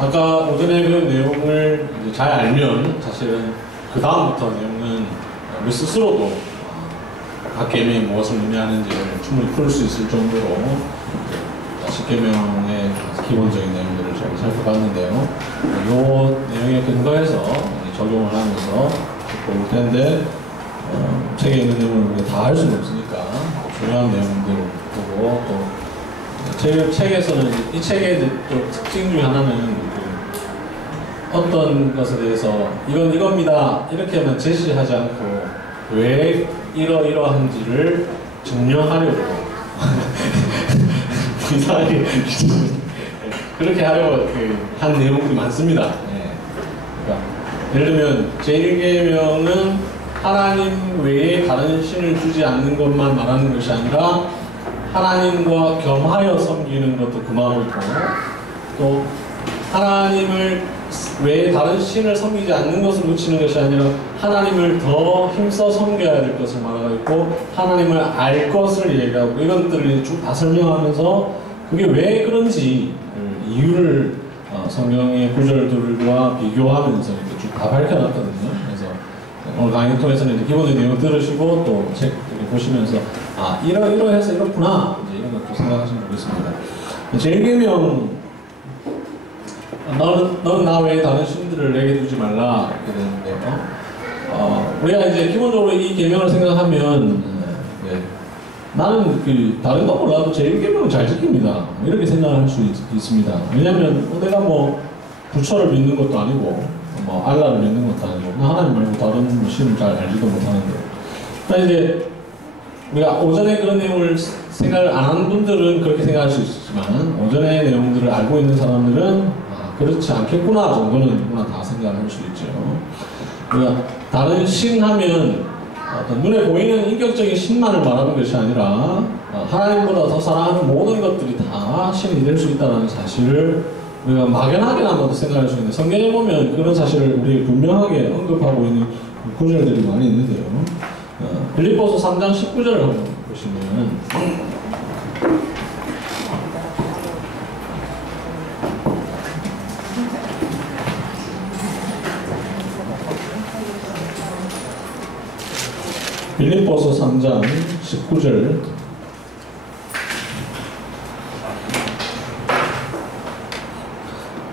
아까 오전에 그 내용을 이제 잘 알면 사실은 그 다음부터 내용은 우리 스스로도 각 계명이 무엇을 의미하는지를 충분히 풀 수 있을 정도로 10계명의 기본적인 내용들을 좀 살펴봤는데요. 이 내용에 근거해서 적용을 하면서 볼 텐데 책에 있는 내용을 우리가 다 할 수는 없으니까 중요한 내용들 보고 또 책에서는 이 책의 또 특징 중에 하나는 어떤 것에 대해서 이겁니다 이렇게만 제시하지 않고 왜 이러이러한지를 증명하려고 이상하게 그렇게 하려고 한 내용들이 많습니다. 그러니까 예를 들면 제1계명은 하나님 외에 다른 신을 두지 않는 것만 말하는 것이 아니라 하나님과 겸하여 섬기는 것도 그 마음을 있고, 또 하나님을 외에 다른 신을 섬기지 않는 것을 묻히는 것이 아니라 하나님을 더 힘써 섬겨야 될 것을 말하고 있고, 하나님을 알 것을 얘기하고, 이것들을 쭉 다 설명하면서 그게 왜 그런지 이유를 성경의 구절들과 비교하면서 이렇게 쭉 다 밝혀놨거든요. 그래서 오늘 강의 통해서는 이제 기본의 내용 들으시고 또 책 보시면서 이러해서 이렇구나 이제 이런 것도 생각하시면 좋겠습니다. 제1계명 너는 나 외에 다른 신들을 내게 두지 말라 이렇게 되는데요. 우리가 이제 기본적으로 이 계명을 생각하면 나는 다른 거 몰라도 제1계명은 잘 지킵니다 이렇게 생각할 수 있습니다. 왜냐하면 내가 뭐 부처를 믿는 것도 아니고 뭐 알라를 믿는 것도 아니고 하나님 말고 다른 신을 잘 알지도 못하는데, 그러니까 이제 우리가 오전에 그런 내용을 생각을 안 하는 분들은 그렇게 생각할 수 있지만 오전의 내용들을 알고 있는 사람들은 그렇지 않겠구나 정도는 누구나 다 생각할 수 있죠. 그러니까 다른 신 하면 어떤 눈에 보이는 인격적인 신만을 말하는 것이 아니라 하나님보다 더 사랑하는 모든 것들이 다 신이 될 수 있다는 사실을 우리가 막연하게나마도 생각할 수 있는데, 성경에 보면 그런 사실을 우리 분명하게 언급하고 있는 구절들이 많이 있는데요. 빌립보서 3장 19절을 한번 보시면 빌립보서 3장 19절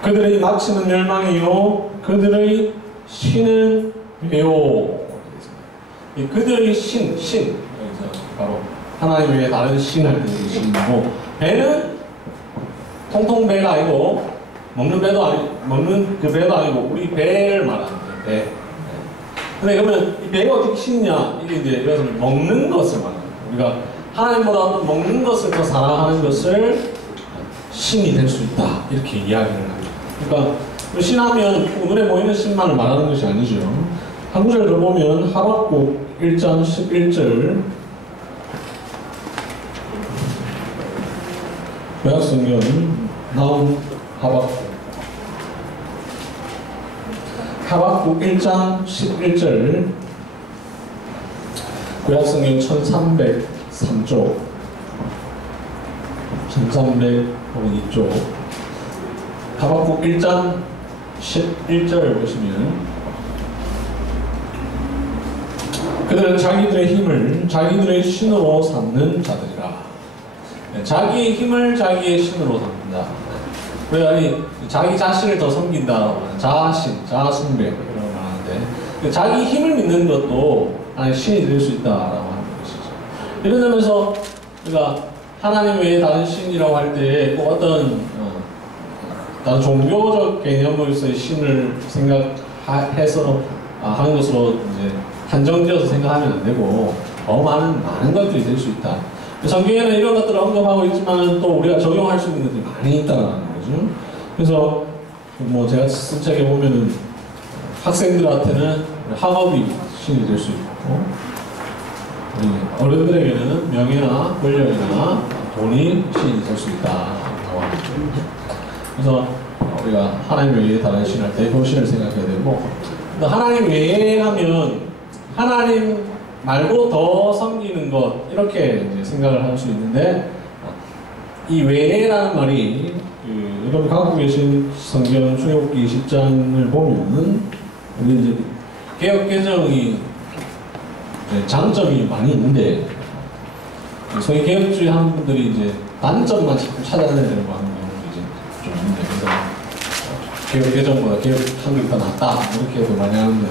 그들의 마치는 멸망이요 그들의 신은 배요. 그들의 신 여기서 바로 하나님 외에 다른 신을 그들의 신이고, 배는 통통 배가 아니고 먹는 그 배도 아니고 우리 배를 말하는 거예요. 배. 근데 그러면 이 배가 어떻게 신이냐? 이게 이제 여기서 먹는 것을 말하는 거예요. 우리가 하나님보다 먹는 것을 더 사랑하는 것을 신이 될 수 있다 이렇게 이야기를 합니다. 그러니까 신하면 눈에 보이는 신만을 말하는 것이 아니죠. 한 구절 더 보면 하박국 1장 11절 구약성경 나온 하박국 1장 11절 구약성경 1303쪽 1302쪽 하박국 1장 11절 보시면 그들은 자기들의 힘을 자기들의 신으로 삼는 자들이라. 자기의 힘을 자기의 신으로 삼는다. 왜 자기 자신을 더 섬긴다라고 하는 자아신, 자아숭배 이런 걸 말하는데, 자기 힘을 믿는 것도 하나의 신이 될 수 있다라고 하는 것이죠. 이런 점에서 우리가 하나님 외에 다른 신이라고 할 때 꼭 어떤 다른 종교적 개념으로서의 신을 생각해서 하는 것으로 이제 한정지어서 생각하면 안 되고 더 많은 것들이 될 수 있다. 성경에는 이런 것들을 언급하고 있지만 또 우리가 적용할 수 있는 것들이 많이 있다는 거죠. 그래서 뭐 제가 쓴 책에 보면은 학생들한테는 학업이 신이 될 수 있고, 어른들에게는 명예나 권력이나 돈이 신이 될 수 있다라고 합니다. 그래서 우리가 하나님 외에 다른 신할 때 그 신을 생각해야 되고, 하나님 외에 하면 하나님 말고 더 섬기는 것 이렇게 이제 생각을 할 수 있는데 이 외에라는 말이 여러분 갖고 계신 성경 출애굽기 10장을 보면은 우리 이제 개역 개정이 장점이 많이 있는데 소위 개혁주의 하는 분들이 이제 단점만 자꾸 찾아내려고 하는 경우도 이제 좀 있는데 그래서 개혁 개정보다 개혁 한글이 더 낫다 이렇게도 많이 하는데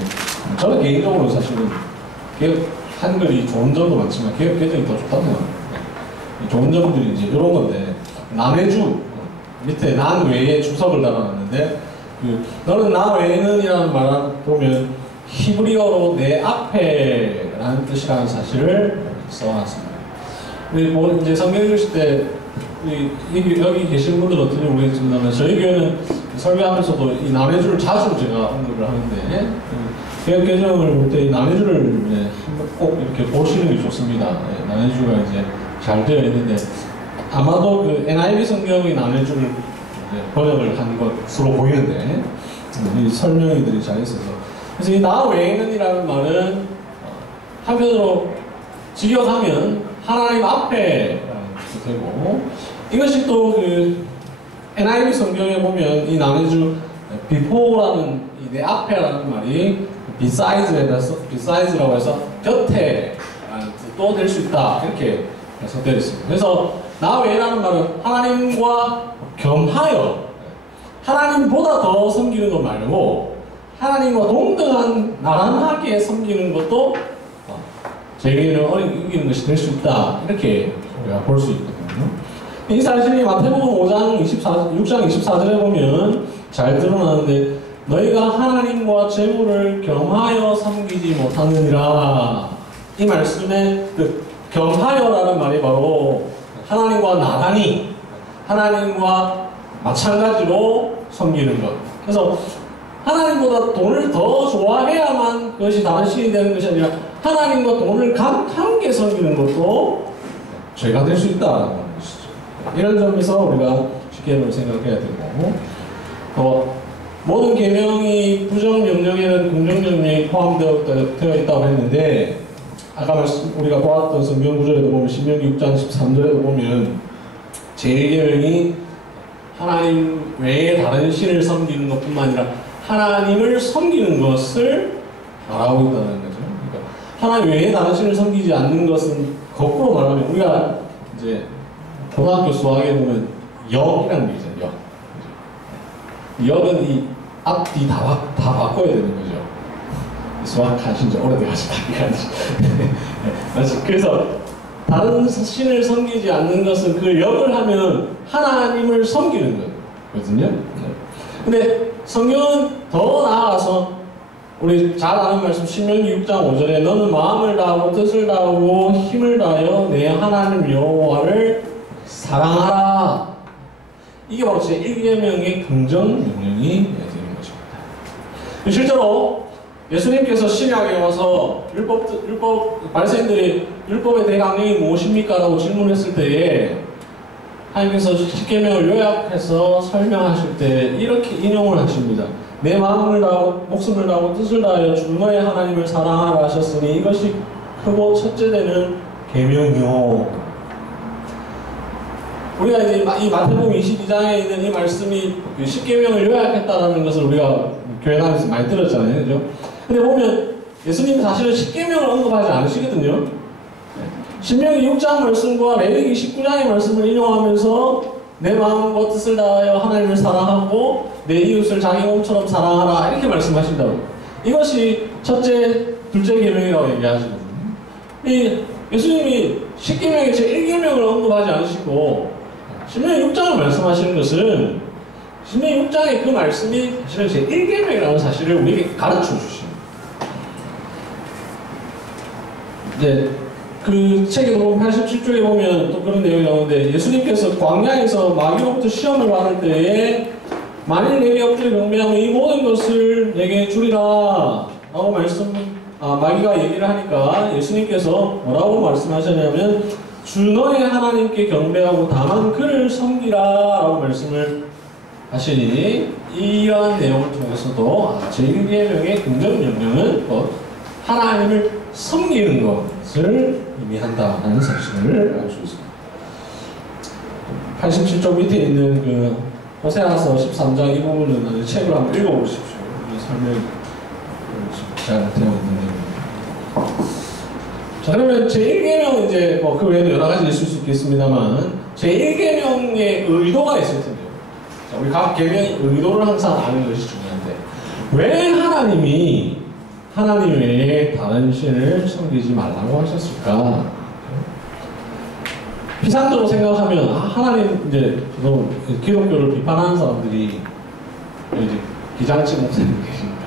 저는 개인적으로 사실은 개혁 한글이 좋은 점도 많지만 개혁 개정이 더 좋다고 생각합니다. 좋은 점들이 이제 이런 건데 남의 밑에 난 외에 주석을 달아놨는데 너는 나 외에는 이라는 말을 보면 히브리어로 내 앞에 라는 뜻이라는 사실을 써놨습니다. 뭐 이제 성경 읽으실 때 여기 계신 분들은 어떤지 모르겠지만 저희 교회는 설교하면서도 이 남의주를 자주 제가 언급을 하는데 개혁 개정을 볼 때 이 남의주를 이제 꼭 이렇게 보시는 게 좋습니다. 남의주가 이제 잘 되어 있는데 아마도 그 NIV 성경이 남의주를 번역을 한 것으로 보이는데 이 설명이들이 잘 있어서 그래서 이 나 외에는이라는 말은 한편으로 직역하면 하나님 앞에 되고 이것이 또 그 NIV 성경에 보면 이 남의주 before라는 이 내 앞에라는 말이 beside라고 해서 곁에 또 될 수 있다 이렇게 해석되어 있습니다. 그래서 나 외라는 말은 하나님과 겸하여 하나님보다 더 섬기는 것 말고 하나님과 동등한 나란하게 섬기는 것도 제게는 이기는 것이 될 수 있다 이렇게 우리가 볼 수 있거든요. 이 사실이 마태복음 6장 24절에 보면 잘 드러나는데 너희가 하나님과 재물을 겸하여 섬기지 못하느니라 이 말씀에 그 겸하여라는 말이 바로 하나님과 나란히 하나님과 마찬가지로 섬기는 것. 그래서 하나님보다 돈을 더 좋아해야만 그것이 다른 신이 되는 것이 아니라 하나님과 돈을 함께 섬기는 것도 죄가 될 수 있다는 것이죠. 이런 점에서 우리가 쉽게 생각해야 되고 모든 계명이 부정명령에는 긍정명령이 포함되어 있다고 했는데 아까 우리가 보았던 성경 구절에도 보면 신명기 6장 13절에도 보면 제1계명이 하나님 외에 다른 신을 섬기는 것뿐만 아니라 하나님을 섬기는 것을 말하고 있다는 거죠. 그러니까 하나님 외에 다른 신을 섬기지 않는 것은 거꾸로 말하면 우리가 이제 고등학교 수학에 보면 역이라는 게 있잖아요. 역은 이 앞뒤 다 바꿔야 되는 거죠. 수학 하신 지 오래돼가지고 그래서 다른 신을 섬기지 않는 것은 그 역을 하면 하나님을 섬기는 거거든요. 근데 성경은 더 나아가서 우리 잘 아는 말씀 신명기 6장 5절에 너는 마음을 다하고 뜻을 다하고 힘을 다하여 내 하나님 여호와를 사랑하라. 이게 바로 제1계명의 긍정명령이 되는 것입니다. 실제로 예수님께서 신약에 와서 율법 발생들이 율법의 대강령이 무엇입니까? 라고 질문했을 때에 하나님께서 십계명을 요약해서 설명하실 때 이렇게 인용을 하십니다. 내 마음을 다하고 목숨을 다하고 뜻을 다하여 주 너의 하나님을 사랑하라 하셨으니 이것이 크고 첫째 되는 계명이요. 우리가 이제 이 마태복음 22장에 있는 이 말씀이 십계명을 요약했다는 것을 우리가 교회 다니면서 많이 들었잖아요, 그죠? 근데 보면 예수님은 사실은 십계명을 언급하지 않으시거든요. 신명기 6장 말씀과 레위기 19장의 말씀을 인용하면서 내 마음과 뜻을 다하여 하나님을 사랑하고 내 이웃을 자기 몸처럼 사랑하라 이렇게 말씀하신다고. 이것이 첫째, 둘째 계명이라고 얘기하시거든요. 예수님이 십계명의 제1계명을 언급하지 않으시고 신명기 6장을 말씀하시는 것은 신명기 6장의 그 말씀이 사실은 제1계명이라는 사실을 우리에게 가르쳐 주십니다. 네, 그 책에 보면 87쪽에 보면 또 그런 내용이 나오는데 예수님께서 광야에서 마귀로부터 시험을 받을 때에 만일 내게 엎드려 경배하면 이 모든 것을 내게 주리라 라고 마귀가 얘기를 하니까 예수님께서 뭐라고 말씀하셨냐면 주 너의 하나님께 경배하고 다만 그를 섬기라 라고 말씀을 하시니 이러한 내용을 통해서도 제1계명의 긍정명령은 하나님을 섬기는 것을 의미한다는 사실을 알 수 있습니다. 87쪽 밑에 있는 그 호세아서 13장 이 부분은 책을 한번 읽어보십시오. 설명이 잘 되어 있는데. 자, 그러면 제1계명 이제 그 외에도 여러 가지 있을 수 있겠습니다만 제1계명의 의도가 있을 텐데요. 자, 우리 각 계명의 의도를 항상 아는 것이 중요한데 왜 하나님이 하나님 외에 다른 신을 섬기지 말라고 하셨을까? 피상적으로 생각하면 하나님 이제 기독교를 비판하는 사람들이 이제 기장치 목사님 계십니다.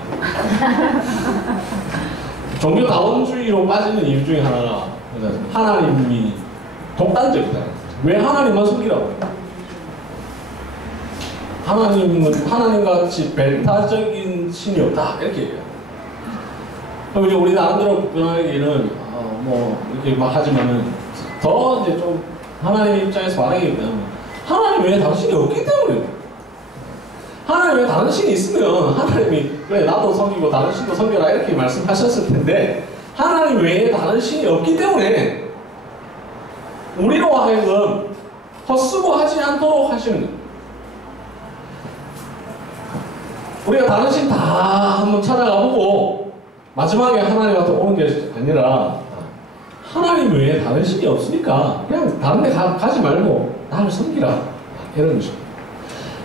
종교 다원주의로 빠지는 이유 중에 하나가 하나님이 독단적이다. 왜 하나님만 섬기라고? 하나님은 하나님같이 배타적인 신이 없다 이렇게 얘기해요. 그럼 이제 우리 나름대로 변하기는 이렇게 막 하지만은 더 이제 좀 하나님 입장에서 말하기보다는 하나님 외에 다른 신이 없기 때문에 하나님 외에 다른 신이 있으면 하나님이 그래 나도 섬기고 다른 신도 섬겨라 이렇게 말씀하셨을 텐데 하나님 외에 다른 신이 없기 때문에 우리로 하여금 헛수고하지 않도록 하시는 거예요. 우리가 다른 신 다 한번 찾아가 보고 마지막에 하나님한테 오는 게 아니라 하나님 외에 다른 신이 없으니까 그냥 다른 데 가지 말고 나를 섬기라 이런 것입니다.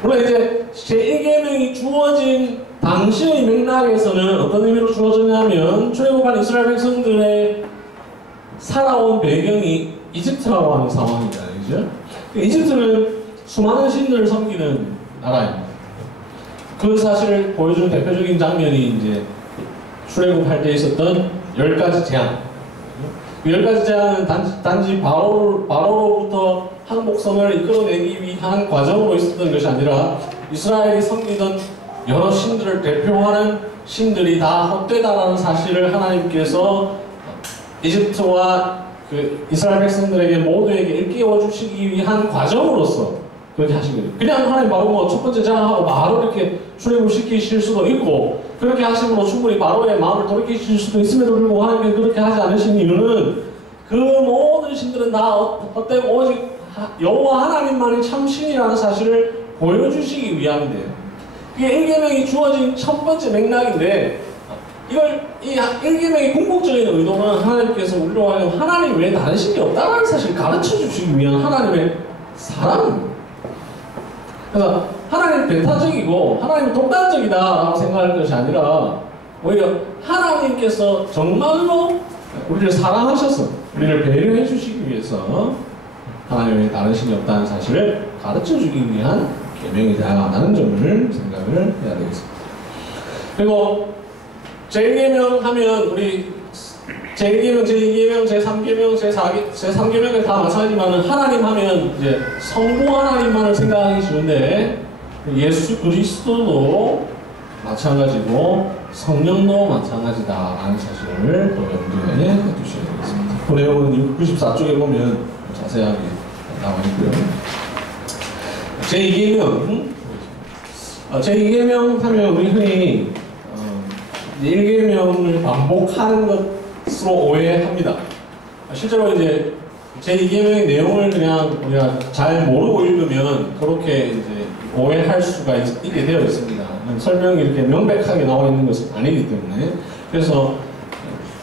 물론 이제 제1계명이 주어진 당시의 맥락에서는 어떤 의미로 주어졌냐면 출애굽한 이스라엘 백성들의 살아온 배경이 이집트라고 하는 상황입니다. 그죠? 이집트는 수많은 신들을 섬기는 나라입니다. 그 사실을 보여주는 대표적인 장면이 이제 출애굽할 때 있었던 10가지 재앙. 10가지 재앙은 단지 바로로부터 항복성을 이끌어내기 위한 과정으로 있었던 것이 아니라 이스라엘이 섬기던 여러 신들을 대표하는 신들이 다 헛되다라는 사실을 하나님께서 이집트와 그 이스라엘 백성들에게 모두에게 일깨워 주시기 위한 과정으로서 그렇게 하신 거예요. 그냥 하나님 바로 첫 번째 재앙하고 바로 이렇게 출애굽시키실 수도 있고 그렇게 하심으로 충분히 바로의 마음을 돌이키실 수도 있음에도 불구하고 하나님께서 그렇게 하지 않으신 이유는 그 모든 신들은 다 헛되고 오직 여호와 하나님만이 참 신이라는 사실을 보여주시기 위함인데요. 그게 1계명이 주어진 첫 번째 맥락인데 이 1계명의 궁극적인 의도는 하나님께서 우리로 하여금 하나님 외에 다른 신이 없다는 사실을 가르쳐 주시기 위한 하나님의 사랑입니다. 그래서 하나님 배타적이고 하나님 독단적이다라고 생각할 것이 아니라 오히려 하나님께서 정말로 우리를 사랑하셔서 우리를 배려해 주시기 위해서 하나님 외에 다른 신이 없다는 사실을 가르쳐 주기 위한 계명이다라는 점을 생각을 해야 되겠습니다. 그리고 제1계명 하면 우리 제1계명, 제2계명, 제3계명, 제3계명을 다 마찬가지지만 하나님 하면 이제 성부 하나님만을 생각하기 쉬운데 예수 그리스도도 마찬가지고 성령도 마찬가지다라는 사실을 또 염두에 두셔야 되겠습니다. 그 내용은 94쪽에 보면 자세하게 나와 있고요. 제2계명 제2계명 하면 우리 흔히 1계명을 반복하는 것으로 오해합니다. 실제로 이제 제2계명의 내용을 그냥 우리가 잘 모르고 읽으면 그렇게 이제 오해할 수가 있게 되어 있습니다. 설명이 이렇게 명백하게 나와 있는 것은 아니기 때문에 그래서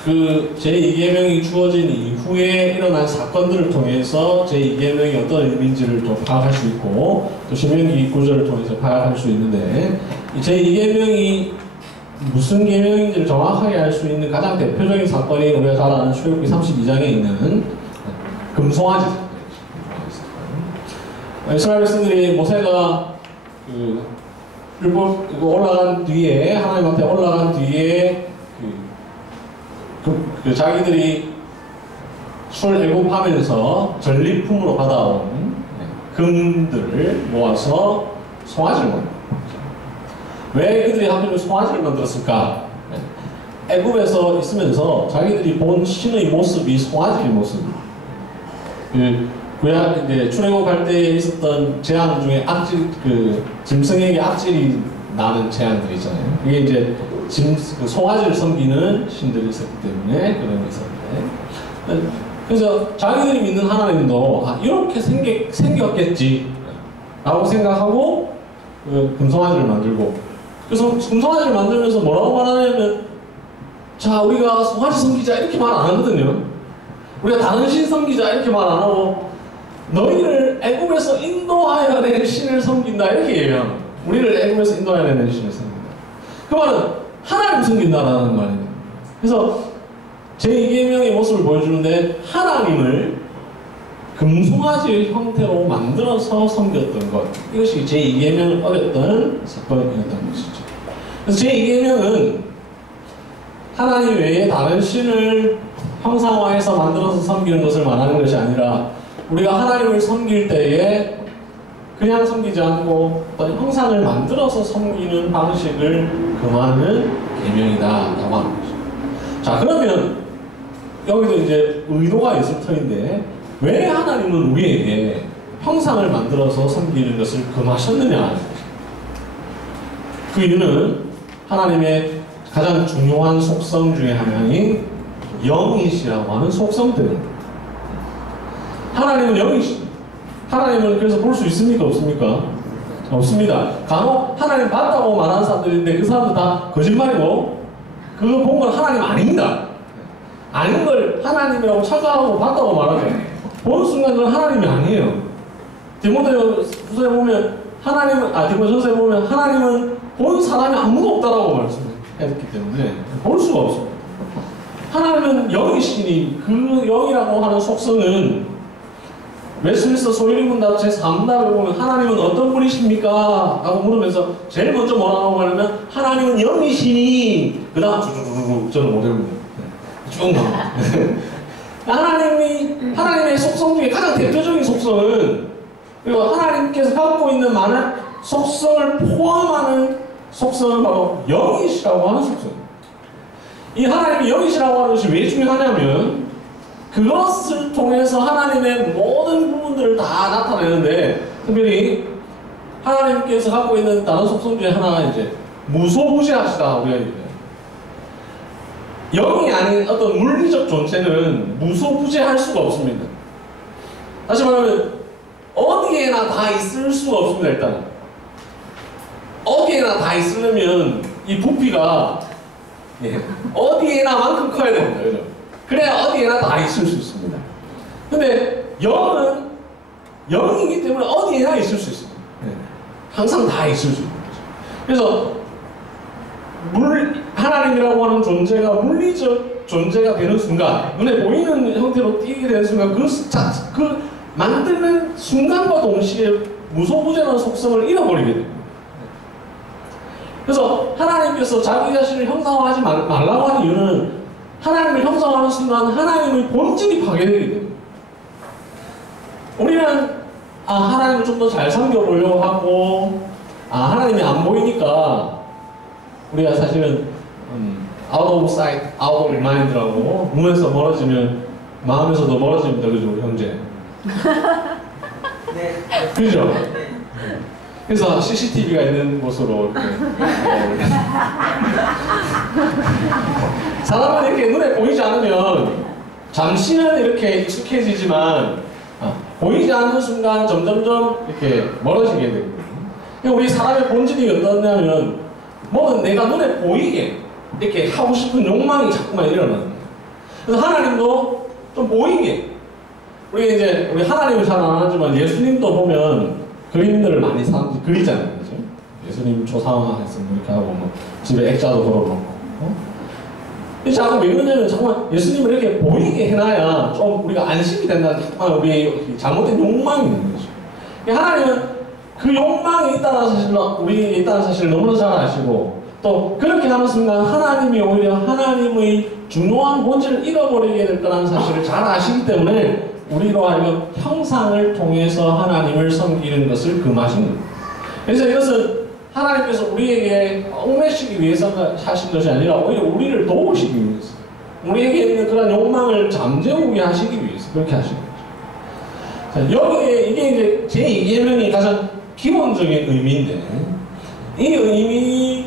그 제2계명이 주어진 이후에 일어난 사건들을 통해서 제2계명이 어떤 의미인지를 또 파악할 수 있고 또 신명기 구절을 통해서 파악할 수 있는데 이 제2계명이 무슨 계명인지를 정확하게 알 수 있는 가장 대표적인 사건이 우리가 잘 아는 출애굽기 32장에 있는 금송아지 사건입니다. 이스라엘 백성들이 모세가 올라간 뒤에 하나님한테 올라간 뒤에 자기들이 출애굽하면서 전리품으로 받아온 금들을 모아서 송아지를 만듭니다. 왜 그들이 하필 송아지를 만들었을까? 애굽에서 있으면서 자기들이 본 신의 모습이 송아지의 모습입니다. 구약 이제 출애굽할 때 있었던 재앙 중에 악질 짐승에게 악질이 나는 제안들이 있잖아요. 이게 이제 그 송아지를 섬기는 신들이 있었기 때문에 그런 게 있었는데, 그래서 자기들이 믿는 하나님도 이렇게 생겼겠지 라고 생각하고 그 금송아지를 만들고, 그래서 금송아지를 만들면서 뭐라고 말하냐면, 자, 우리가 송아지 섬기자 이렇게 말 안 하거든요. 우리가 다른 신 섬기자 이렇게 말 안 하고, 너희를 애굽에서 인도하여 낸 신을 섬긴다 이렇게 얘기해요. 우리를 애굽에서 인도하여 낸 신을 섬긴다. 그 말은 하나님 섬긴다라는 말이에요. 그래서 제2계명의 모습을 보여주는데, 하나님을 금송아지의 형태로 만들어서 섬겼던 것, 이것이 제2계명을 어겼던 사건이었던 것이죠. 그래서 제2계명은 하나님 외에 다른 신을 형상화해서 만들어서 섬기는 것을 말하는 것이 아니라, 우리가 하나님을 섬길 때에 그냥 섬기지 않고 어떤 형상을 만들어서 섬기는 방식을 금하는 계명이다 라고 하는 거죠. 자, 그러면 여기도 이제 의도가 있을 터인데, 왜 하나님은 우리에게 형상을 만들어서 섬기는 것을 금하셨느냐 하는 거죠. 그 이유는 하나님의 가장 중요한 속성 중에 하나인 영이시라고 하는 속성 때문입니다. 하나님은 영이십니다. 하나님을 그래서 볼 수 있습니까? 없습니까? 없습니다. 간혹 하나님 봤다고 말하는 사람들인데 그 사람들 다 거짓말이고, 그거 본 건 하나님 아닙니다. 아닌 걸 하나님이라고 착각하고 봤다고 말하죠. 보는 순간 그건 하나님이 아니에요. 디모데후서에 보면 디모데전서에 보면 하나님은 본 사람이 아무도 없다라고 말씀했기 때문에 볼 수가 없습니다. 하나님은 영이시니 그 영이라고 하는 속성은 웨스민스터 소유리문답 제3답에 보면 하나님은 어떤 분이십니까? 라고 물으면서 제일 먼저 뭐라고 하냐면, 하나님은 영이시니, 그 다음 쭉 저는 못 외웁니다. 쭉 나옵니다. 하나님의 속성 중에 가장 대표적인 속성은, 그리고 하나님께서 갖고 있는 많은 속성을 포함하는 속성은 바로 영이시라고 하는 속성입니다. 이 하나님이 영이시라고 하는 것이 왜 중요하냐면, 그것을 통해서 하나님의 모든 부분들을 다 나타내는데, 특별히 하나님께서 갖고 있는 다른 속성 중에 하나가 이제 무소부재하시다 우리가 얘기해요. 영이 아닌 어떤 물리적 존재는 무소부재할 수가 없습니다. 다시 말하면 어디에나 다 있을 수가 없습니다. 일단 어디에나 다 있으려면 이 부피가 어디에나만큼 커야 됩니다. 그죠? 그래야 어디에나 다 있을 수 있습니다. 근데 영은 영이기 때문에 어디에나 있을 수 있습니다. 항상 다 있을 수 있는 거죠. 그래서 하나님이라고 하는 존재가 물리적 존재가 되는 순간, 눈에 보이는 형태로 띄게 되는 순간, 그 만드는 순간과 동시에 무소부재한 속성을 잃어버리게 됩니다. 그래서 하나님께서 자기 자신을 형상화하지 말라고 하는 이유는, 하나님을 형상화하는 순간 하나님의 본질이 파괴되게 됩니다. 우리는 하나님을 좀 더 잘 섬겨보려고 하고, 하나님이 안 보이니까 우리가 사실은 out of sight, out of mind라고, 눈에서 멀어지면 마음에서도 멀어집니다. 그죠, 우리 형제? 네. 그죠? 네. 그래서 CCTV가 있는 곳으로 이렇게 사람은 이렇게 눈에 보이지 않으면 잠시는 이렇게 익숙해지지만 보이지 않는 순간 점점점 이렇게 멀어지게 됩니다. 우리 사람의 본질이 어떠냐면, 뭐든 내가 눈에 보이게 이렇게 하고 싶은 욕망이 자꾸만 일어납니다. 그래서 하나님도 좀 보이게, 우리 하나님을 잘 안 하지만 예수님도 보면 그림들을 많이 사람들이 그리잖아요. 그죠? 예수님 초상화했으면 이렇게 하고, 뭐 집에 액자도 걸어놓고. 자꾸 왜 그러냐면, 정말 예수님을 이렇게 보이게 해놔야 좀 우리가 안심이 된다. 정말 우리의 잘못된 욕망이 있는 거죠. 하나님은 그 욕망이 있다는 사실을, 우리에게 있다는 사실을 너무나 잘 아시고, 또 그렇게 하는 순간 하나님이 오히려 하나님의 중요한 본질을 잃어버리게 될 거라는 사실을 잘 아시기 때문에, 우리로 하여금 형상을 통해서 하나님을 섬기는 것을 금하신 겁니다. 그래서 이것은 하나님께서 우리에게 얽매시기 위해서 하신 것이 아니라 오히려 우리를 도우시기 위해서, 우리에게 있는 그런 욕망을 잠재우게 하시기 위해서 그렇게 하신 거죠. 자, 여기에 이게 이제 제2계명이 가장 기본적인 의미인데, 이미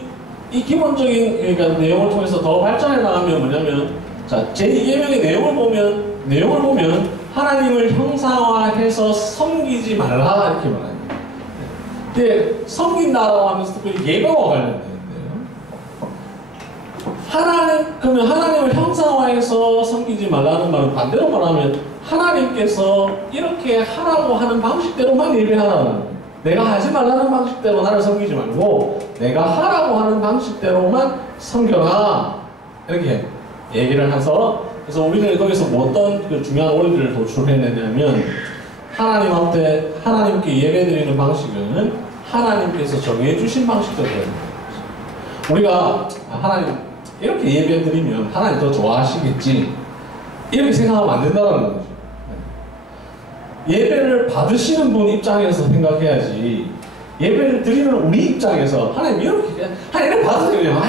이 기본적인 그러니까 내용을 통해서 더 발전해 나가면 뭐냐면 자 제2계명의 내용을 보면 하나님을 형상화해서 섬기지 말라 이렇게 말합니다. 근데 섬긴다라고 하면서 그 예배와 관련되는데요. 그러면 하나님을 형상화해서 섬기지 말라는 말은 반대로 말하면 하나님께서 이렇게 하라고 하는 방식대로만 예배하라는 거예요. 내가 하지 말라는 방식대로 나를 섬기지 말고 내가 하라고 하는 방식대로만 섬겨라 이렇게 얘기를 해서 그래서 우리는 거기서 뭐 어떤 그 중요한 원리를 도출해내냐면 하나님께 예배드리는 방식은 하나님께서 정해주신 방식대로 되는 거예요. 우리가 하나님 이렇게 예배드리면 하나님 더 좋아하시겠지 이렇게 생각하면 안 된다는 거죠. 예배를 받으시는 분 입장에서 생각해야지 예배를 드리는 우리 입장에서 하나님 이렇게 받으세요.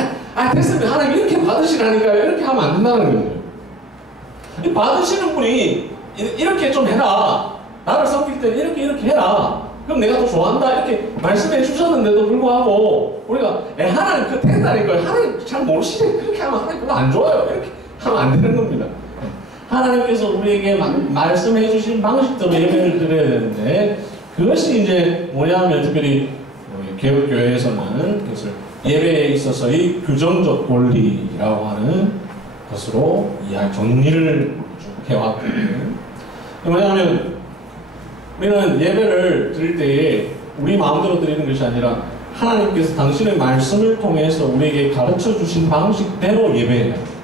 됐으면 하나님 이렇게 받으시라니까 이렇게 하면 안 된다는 거죠. 받으시는 분이 이렇게 좀 해라. 나를 섬길 때 이렇게 해라. 그럼 내가 더 좋아한다. 이렇게 말씀해 주셨는데도 불구하고 우리가 하나님 그거 된다니까요. 하나님 잘 모르시네. 그렇게 하면 하나님 그거 안 좋아요. 이렇게 하면 안 되는 겁니다. 하나님께서 우리에게 말씀해 주신 방식대로 예배를 드려야 되는데 그것이 이제 뭐냐면 특별히 개혁교회에서는 그것을 예배에 있어서의 규정적 권리라고 하는 것으로 정리를 해왔거든요. 뭐냐면 우리는 예배를 드릴 때에 우리 마음대로 드리는 것이 아니라 하나님께서 당신의 말씀을 통해서 우리에게 가르쳐 주신 방식대로 예배해요.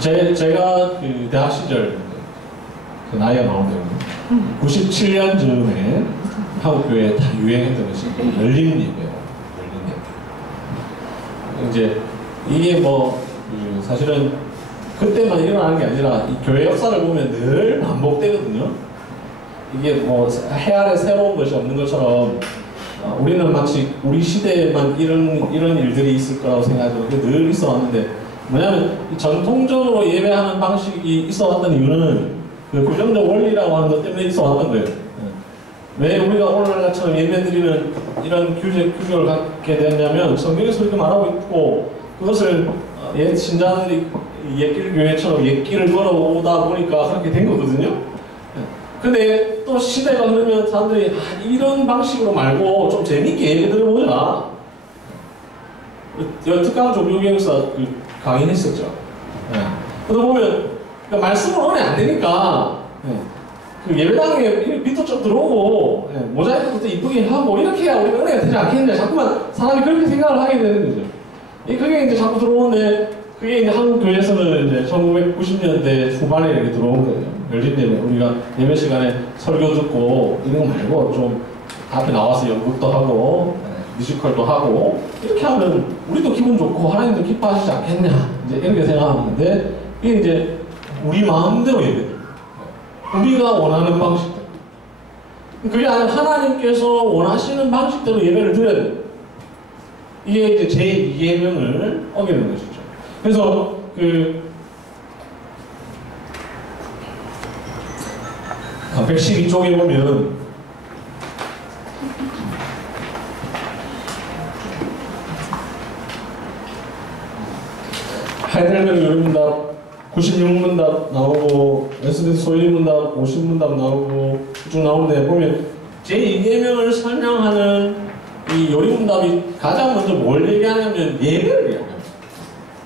제가 그 대학 시절 그 나이가 나오면 97년 즈음에 한국교회에 다 유행했던 것이 열린 예배예요. 열린 예배. 이제 이게 뭐 사실은 그때만 일어나는 게 아니라 이 교회 역사를 보면 늘 반복되거든요. 이게 뭐 해 아래 새로운 것이 없는 것처럼 우리는 마치 우리 시대에만 이런 일들이 있을 거라고 생각하고 늘 있어 왔는데 뭐냐면 전통적으로 예배하는 방식이 있어 왔던 이유는 그 규정적 원리라고 하는 것 때문에 있어 왔던 거예요. 왜 우리가 오늘날처럼 예배드리는 이런 규격을 갖게 됐냐면 성경에서 이렇게 말하고 있고 그것을 옛 신자들이 옛길 교회처럼 옛길을 걸어오다 보니까 그렇게 된 거거든요. 근데 또 시대가 흐르면 사람들이 이런 방식으로 말고 좀 재밌게 예배 들어보자. 특강 종교개혁사 강의했었죠. 그러다 보면 그러니까 말씀으로 오래 안 되니까 그 예배당에 빛도 좀 들어오고 모자이크도 이쁘게 하고 이렇게 해야 우리가 은혜가 되지 않겠냐. 자꾸만 사람이 그렇게 생각을 하게 되는 거죠. 그게 이제 자꾸 들어오는데 그게 이제 한국 교회에서는 이제 1990년대 후반에 이렇게 들어온 거예요. 열린 예배. 우리가 예배 시간에 설교 듣고 이런 거 말고 좀 앞에 나와서 연극도 하고 뮤지컬도 하고 이렇게 하면 우리도 기분 좋고 하나님도 기뻐하시지 않겠냐 이제 이렇게 생각하는데 이게 이제 우리 마음대로 예배 우리가 원하는 방식대로 그게 아니라 하나님께서 원하시는 방식대로 예배를 드려야 돼요. 이게 이제 제2계명을 어기는 것이죠. 그래서 112쪽에 보면 하이델베르 요리문답 96문답 나오고 에스데스 소일문답 50문답 나오고 쭉 나오는데 보면 제2계명을 설명하는 이 요리문답이 가장 먼저 뭘 얘기하냐면 예배를 얘기합니다.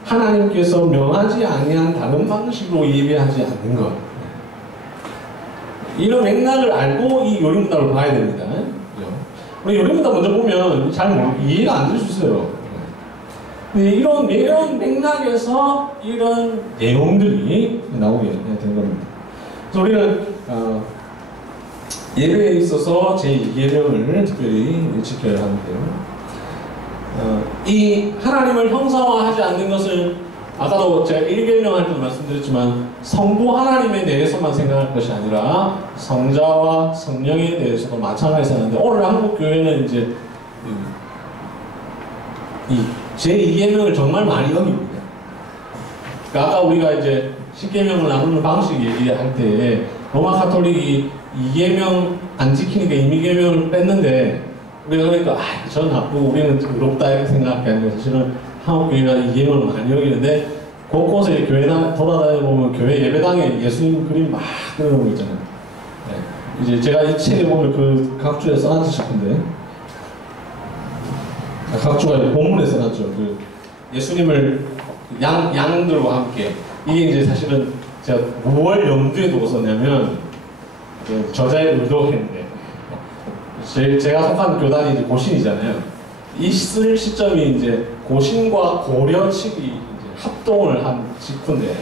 하나님께서 명하지 아니한 다른 방식으로 예배하지 않는 것. 이런 맥락을 알고 이 요리문답을 봐야 됩니다. 우리 요리문답 먼저 보면 잘 이해가 안 될 수 있어요. 이런 맥락에서 이런 내용들이 나오게 된 겁니다. 그래서 우리는 예배에 있어서 제2계명을 특별히 지켜야 하는데요. 이 하나님을 형상화하지 않는 것은 아까도 제가 1계명 할 때도 말씀드렸지만 성부 하나님에 대해서만 생각할 것이 아니라 성자와 성령에 대해서도 마찬가지로 생각하는데 오늘 한국교회는 이제 이 제2계명을 정말 많이 어깁니다. 그러니까 아까 우리가 이제 10계명을 나누는 방식 얘기할 때 로마 카톨릭이 2계명 안 지키니까 2계명을 뺐는데 우리가 그러니까 저는 나쁘고 우리는 의롭다 이렇게 생각하는데 사실은 한국 교회가 이기는 많이 여기는데 곳곳에 교회당 돌아다니 보면 교회 예배당에 예수님 그림 막 그려놓은 거 있잖아요. 네. 이제 제가 이 책에 보면 그 각주에 써놨지 싶은데 각주가 본문에 써놨죠. 그 예수님을 양들과 함께 이게 이제 사실은 제가 뭘 염두에 두고 썼냐면 저자의 의도했는데 제가 속한 교단이 이제 고신이잖아요. 이 쓸 시점이 이제 고신과 고려 측이 이제 합동을 한 직후인데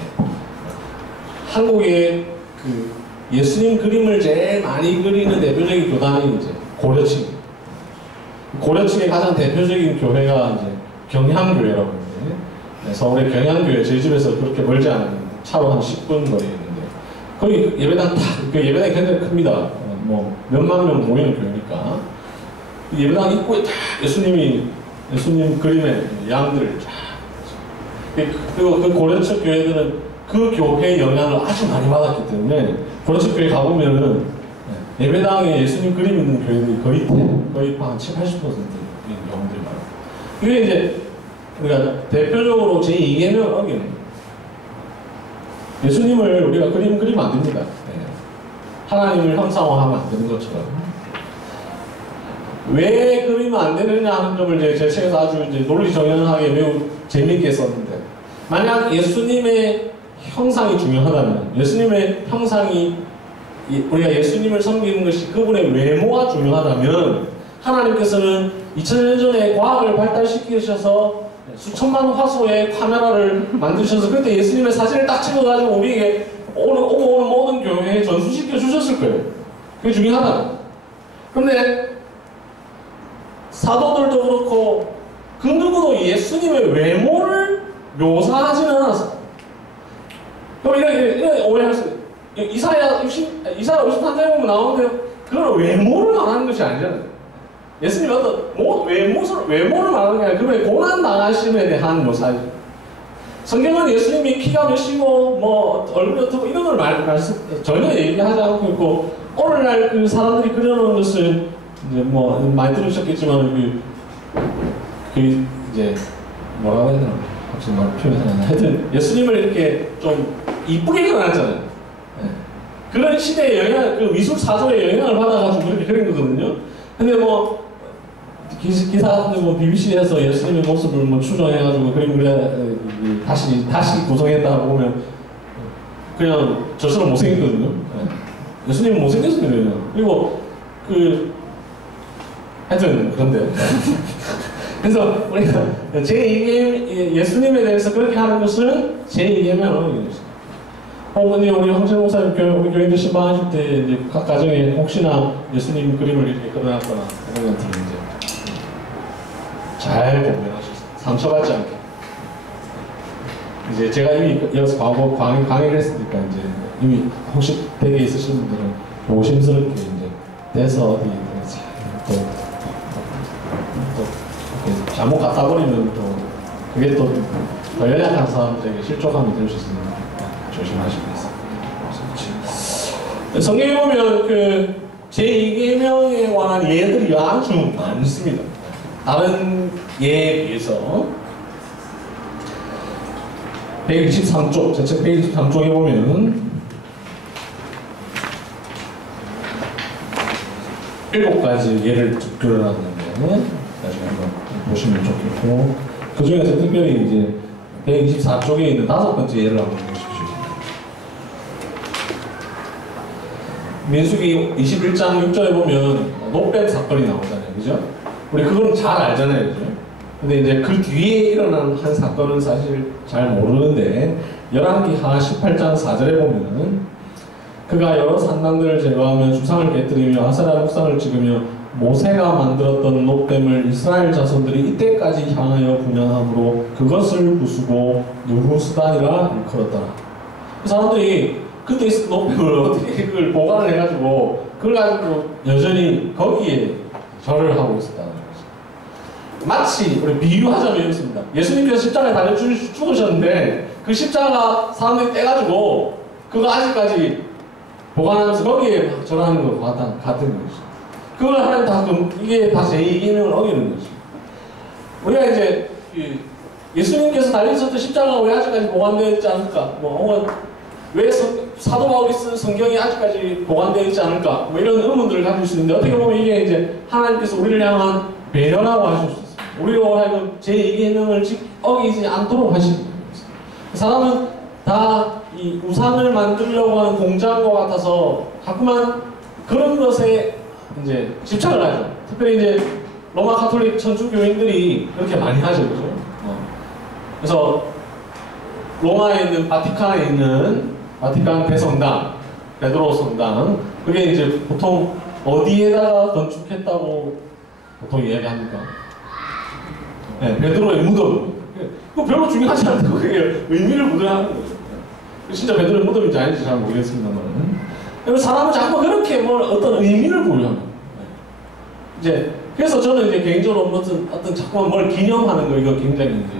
한국의 그 예수님 그림을 제일 많이 그리는 대표적인 교단이 이제 고려 측. 고려 측의 가장 대표적인 교회가 이제 경향교회라고 하는데 서울의 경향교회 저희 집에서 그렇게 멀지 않은 차로 한 10분 거리에 있는데 거기 예배당 그 예배당이 굉장히 큽니다. 뭐 몇만 명 모이는 교회니까 예배당 입구에 다 예수님 그림의 양들 쫙 그리고 그 고려측 교회들은 그 교회의 영향을 아주 많이 받았기 때문에 고려측 교회 가보면은 예배당에 예수님 그림 있는 교회들이 거의 한 70~80%인 경우들이 많아요. 이게 이제 우리가 대표적으로 제2계명을 어기는 거예요. 예수님을 우리가 그리면 안 됩니다. 하나님을 형상화하면 안 되는 것처럼. 왜 그리면 안 되느냐 하는 점을 이제 제 책에서 아주 이제 논리정연하게 매우 재미있게 썼는데, 만약 예수님의 형상이 중요하다면, 예수님의 형상이, 우리가 예수님을 섬기는 것이 그분의 외모가 중요하다면, 하나님께서는 2000년 전에 과학을 발달시키셔서 수천만 화소의 카메라를 만드셔서 그때 예수님의 사진을 딱 찍어가지고 우리에게 오는 모든 교회에 전수시켜 주셨을 거예요. 그게 중요하다. 그런데 사도들도 그렇고 그 누구도 예수님의 외모를 묘사하지는 않았어요. 그럼 이렇게 오해할 수 있어요. 이사야 53장에 보면 나오는데요. 그건 외모를 말하는 것이 아니잖아요. 예수님이 어떤 외모를 말하는 게 아니라 그분의 고난 당하심에 대한 묘사죠. 성경은 예수님이 키가 몇이고 뭐 얼굴이 어떻고 이런 걸 전혀 얘기하지 않고 있고, 오늘날 그 사람들이 그려놓은 것은 이제 뭐 많이 들으셨겠지만 그 이제 뭐라고 해야 되나 혹시 말 표현하나 하여튼 예수님을 이렇게 좀 이쁘게 그려놨잖아요. 네. 그런 시대의 영향, 그 미술 사조의 영향을 받아가지고 그렇게 그린 거거든요. 근데 뭐 기사 같은데 뭐 BBC에서 예수님의 모습을 뭐 추정해가지고 그림 다시 구성했다 보면 그냥 저처럼 못생겼거든요. 네. 예수님은 못생겼어요. 그리고 하여튼 그런데 그래서 우리가 예수님에 대해서 그렇게 하는 것은 제2계명은 어머니 우리 황실 목사님 우리 교인들 신방하실 때 이제 각 가정에 혹시나 예수님 그림을 이렇게 그려놨거나 그런 것들을 이제 잘 분별하셨어요. 상처받지 않게. 이제 제가 이미 여기서 과거 강의를 했으니까 이제 이미 혹시 댁에 있으신 분들은 조심스럽게 이제 돼서 어디 또 잘못 갖다 버리면 또 그게 또 더 연약한 사람들에게 실족함이 될 수 있으니까 조심하시고 있습니다. 성경에 보면 그 제2계명에 관한 예들이 아주 많습니다. 다른 예에 비해서 123쪽, 제 책 123쪽에 보면 7가지 예를 그려놨는데 나중에 한번 보시면 좋겠고, 그 중에서 특별히 이제 124쪽에 있는 5번째 예를 한번 보십시오. 민수기 21장 6절에 보면 노뱀 사건이 나오잖아요. 그죠? 우리 그건 잘 알잖아요. 그죠? 근데 이제 그 뒤에 일어난 한 사건은 사실 잘 모르는데, 열왕기하 18장 4절에 보면 그가 여러 산당들을 제거하며 주상을 깨뜨리며 아세라 목상을 찍으며 모세가 만들었던 노뱀을 이스라엘 자손들이 이때까지 향하여 분양함으로 그것을 부수고 누후스단이라 일컬었더라. 그 사람들이 그때 있었던 노뱀을 어떻게 그걸 보관을 해가지고 그걸 가지고 여전히 거기에 절을 하고 있었다는 거죠. 마치 우리 비유하자면 이렇습니다. 예수님께서 십자가에 달려 죽으셨는데 그 십자가 사람들이 떼가지고 그거 아직까지 보관하면서 거기에 절하는 것 같은 것이죠. 그걸 하나님 다, 이게 다 제2계명을 어기는 거죠. 우리가 이제, 예수님께서 달리셨던 십자가가 왜 아직까지 보관되어 있지 않을까? 왜 사도 바울이 쓴 성경이 아직까지 보관되어 있지 않을까? 뭐 이런 의문들을 가질 수 있는데, 어떻게 보면 이게 이제 하나님께서 우리를 향한 배려라고 하실 수 있습니다. 우리로 하여금 제2계명을 어기지 않도록 하시는 거예요. 사람은 다 이 우상을 만들려고 하는 공장과 같아서 자꾸만 그런 것에 이제 집착을 하죠. 특별히 이제 로마 가톨릭 천주교인들이 그렇게 많이 하죠. 그죠? 그래서 로마에 있는 바티칸에 있는 바티칸 대성당, 베드로 성당, 그게 이제 보통 어디에다가 건축했다고 보통 이야기합니까? 네, 베드로의 무덤. 그거 별로 중요하지 않다고 그게 의미를 부여하는 거죠. 진짜 베드로의 무덤인지 아닌지 잘 모르겠습니다만. 그래서 사람은 자꾸 그렇게 어떤 의미를 부여합니다. 이제, 그래서 저는 이제 개인적으로 어떤 자꾸만 뭘 기념하는 거, 이거 굉장히 이제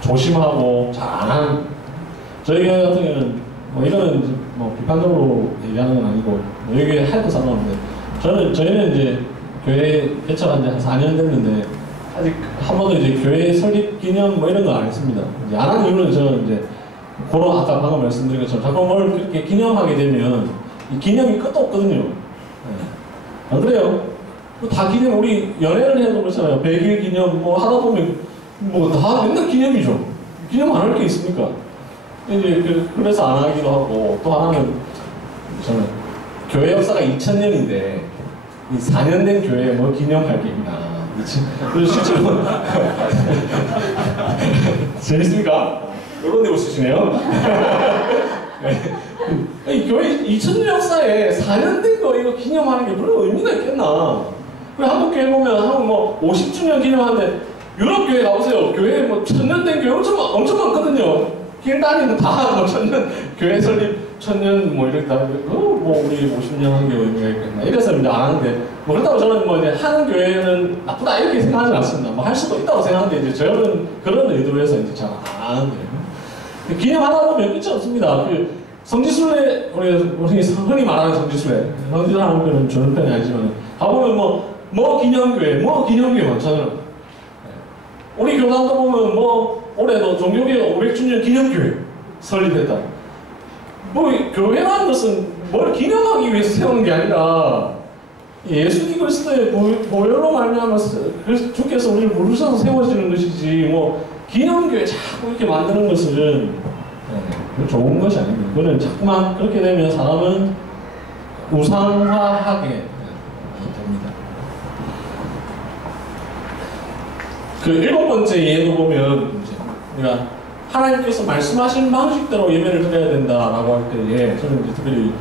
조심하고 잘 안 하는. 저희 교회 같은 경우는, 이거는 이제 비판적으로 얘기하는 건 아니고, 여기 해도 상관없는데, 저희는 이제 교회 개척한 지 한 4년 됐는데, 아직 한 번도 이제 교회 설립 기념 이런 거 안 했습니다. 이제 안 하는 이유는 저는 이제, 그런 아까 방금 말씀드린 것처럼 자꾸 뭘 이렇게 기념하게 되면 이 기념이 끝도 없거든요. 네. 안 그래요? 다 기념, 우리 연애를 해도 그렇잖아요. 100일 기념 하다 보면 다 맨날 기념이죠. 기념 안 할 게 있습니까? 이제 그래서 안 하기도 하고, 또 하나는 저는 교회 역사가 2000년인데 이 4년 된 교회에 기념할 게 있나. 그래서 실제로 재밌습니까? 이런 데 웃으시네요. 네. 교회 2000년 역사에 4년 된 거 이거 기념하는 게 그런 의미가 있겠나. 한국교회 보면 50주년 기념하는데 유럽 교회 가보세요. 교회 1000년 된 교회 엄청 많거든요. 길 다니는 다 1000년 교회 설립 1000년 이렇게 다 우리 50년 한 게 의미가 있겠나. 이래서 이제 안 하는데 그렇다고 저는 이제 하는 교회는 나쁘다 이렇게 생각하지 않습니다. 할 수도 있다고 생각하는데 이제 저는 그런 의도로 해서 이제 잘 안 하는데. 기념하다 보면 끝이 없습니다. 성지순례, 우리 흔히 말하는 성지순례, 성지순례 하는 거는 저는 편이 아니지만, 가보면 기념교회 많잖아요. 우리 교단도 보면 올해도 종교개혁 500주년 기념교회 설립했다. 교회라는 것은 뭘 기념하기 위해서 세우는 게 아니라, 예수 그리스도의 보혈로 말미암아서 주께서 우리를 부르셔서 세워지는 것이지, 기념교회 자꾸 이렇게 만드는 것은 좋은 것이 아닙니다. 그거는 자꾸만 그렇게 되면 사람은 우상화하게 됩니다. 일곱 번째 예도 보면, 우리가 하나님께서 말씀하신 방식대로 예배를 드려야 된다라고 할 때에, 저는 이제 특별히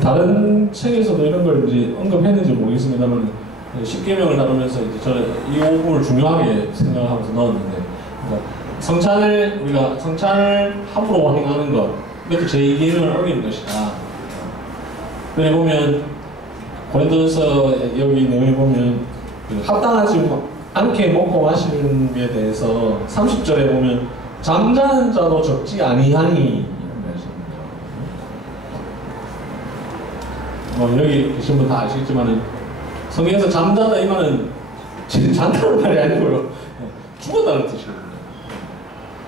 다른 책에서도 이런 걸 이제 언급했는지 모르겠습니다만, 10계명을 다루면서 이제 저는 이 부분을 중요하게 생각하면서 넣었는데, 우리가 성찬을 함부로 행하는 것, 이것도 제2계명을 어기는 것이다. 그래 보면 고린도서 여기 내용에 보면 합당하지 않게 먹고 마시는 데 대해서 30절에 보면 잠자는 자도 적지 아니하니 여기 계신 분 다 아시겠지만은 성경에서 잠자다 이 말은 잔다는 말이 아니고요. 죽었다는 뜻이거든요.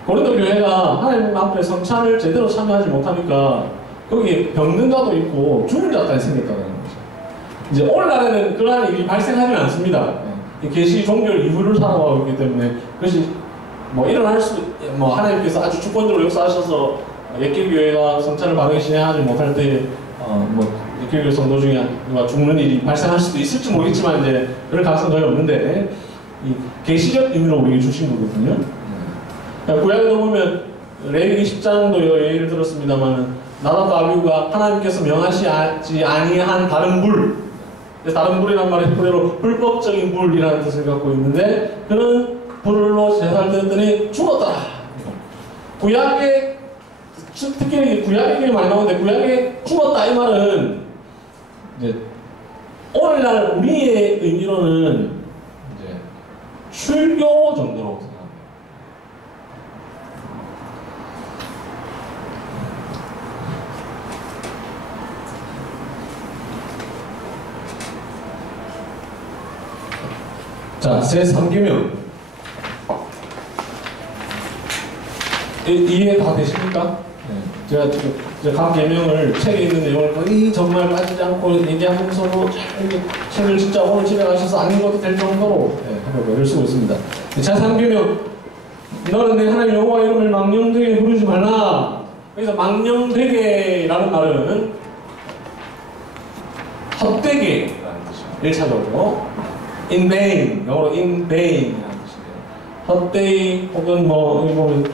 고린도 교회가 하나님 앞에 성찬을 제대로 참여하지 못하니까 거기에 병든 자도 있고 죽은 자까지 생겼다는 거죠. 이제 오늘날에는 그러한 일이 발생하지 않습니다. 계시 종교를 이후를 살아가고 있기 때문에 그것이 일어날 하나님께서 아주 주권적으로 역사하셔서 옛길교회가 성찬을 바르게 진행하지 못할 때 예길교회 성도 중에 누가 죽는 일이 발생할 수도 있을지 모르겠지만 이제 그럴 가능성은 거의 없는데 이 계시적 의미로 우리에게 주신 거거든요. 구약에도 보면 레위기 10장도 예를 들었습니다만 나답과 아비후가 하나님께서 명하시지 아니한 다른 불, 다른 불이란 말은 히브리어로 불법적인 불이라는 뜻을 갖고 있는데 그런 불로 제사를 드렸더니 죽었다. 구약에 특히 구약 얘기 많이 나오는데 구약에 죽었다 이 말은 이제 오늘날 우리의 의미로는 이제 출교 정도로 생각합니다. 자, 제3계명. 이해 다 되십니까? 네. 제가 각 계명을 책에 있는 내용을 거의 정말 빠지지 않고 얘기하면서도 잘 책을 진짜 오늘 집에 가셔서 안 읽어도 될 정도로 한번 애를 쓰고 있습니다. 제3계명. 너는 내 하나님 여호와 이름을 망령되게 부르지 말라. 그래서 망령되게라는 말은 헛되게 라는 뜻이에요. 1차적으로 in vain, 영어로 in vain 라는 뜻이에요. 헛되이 혹은 뭐 여기 보면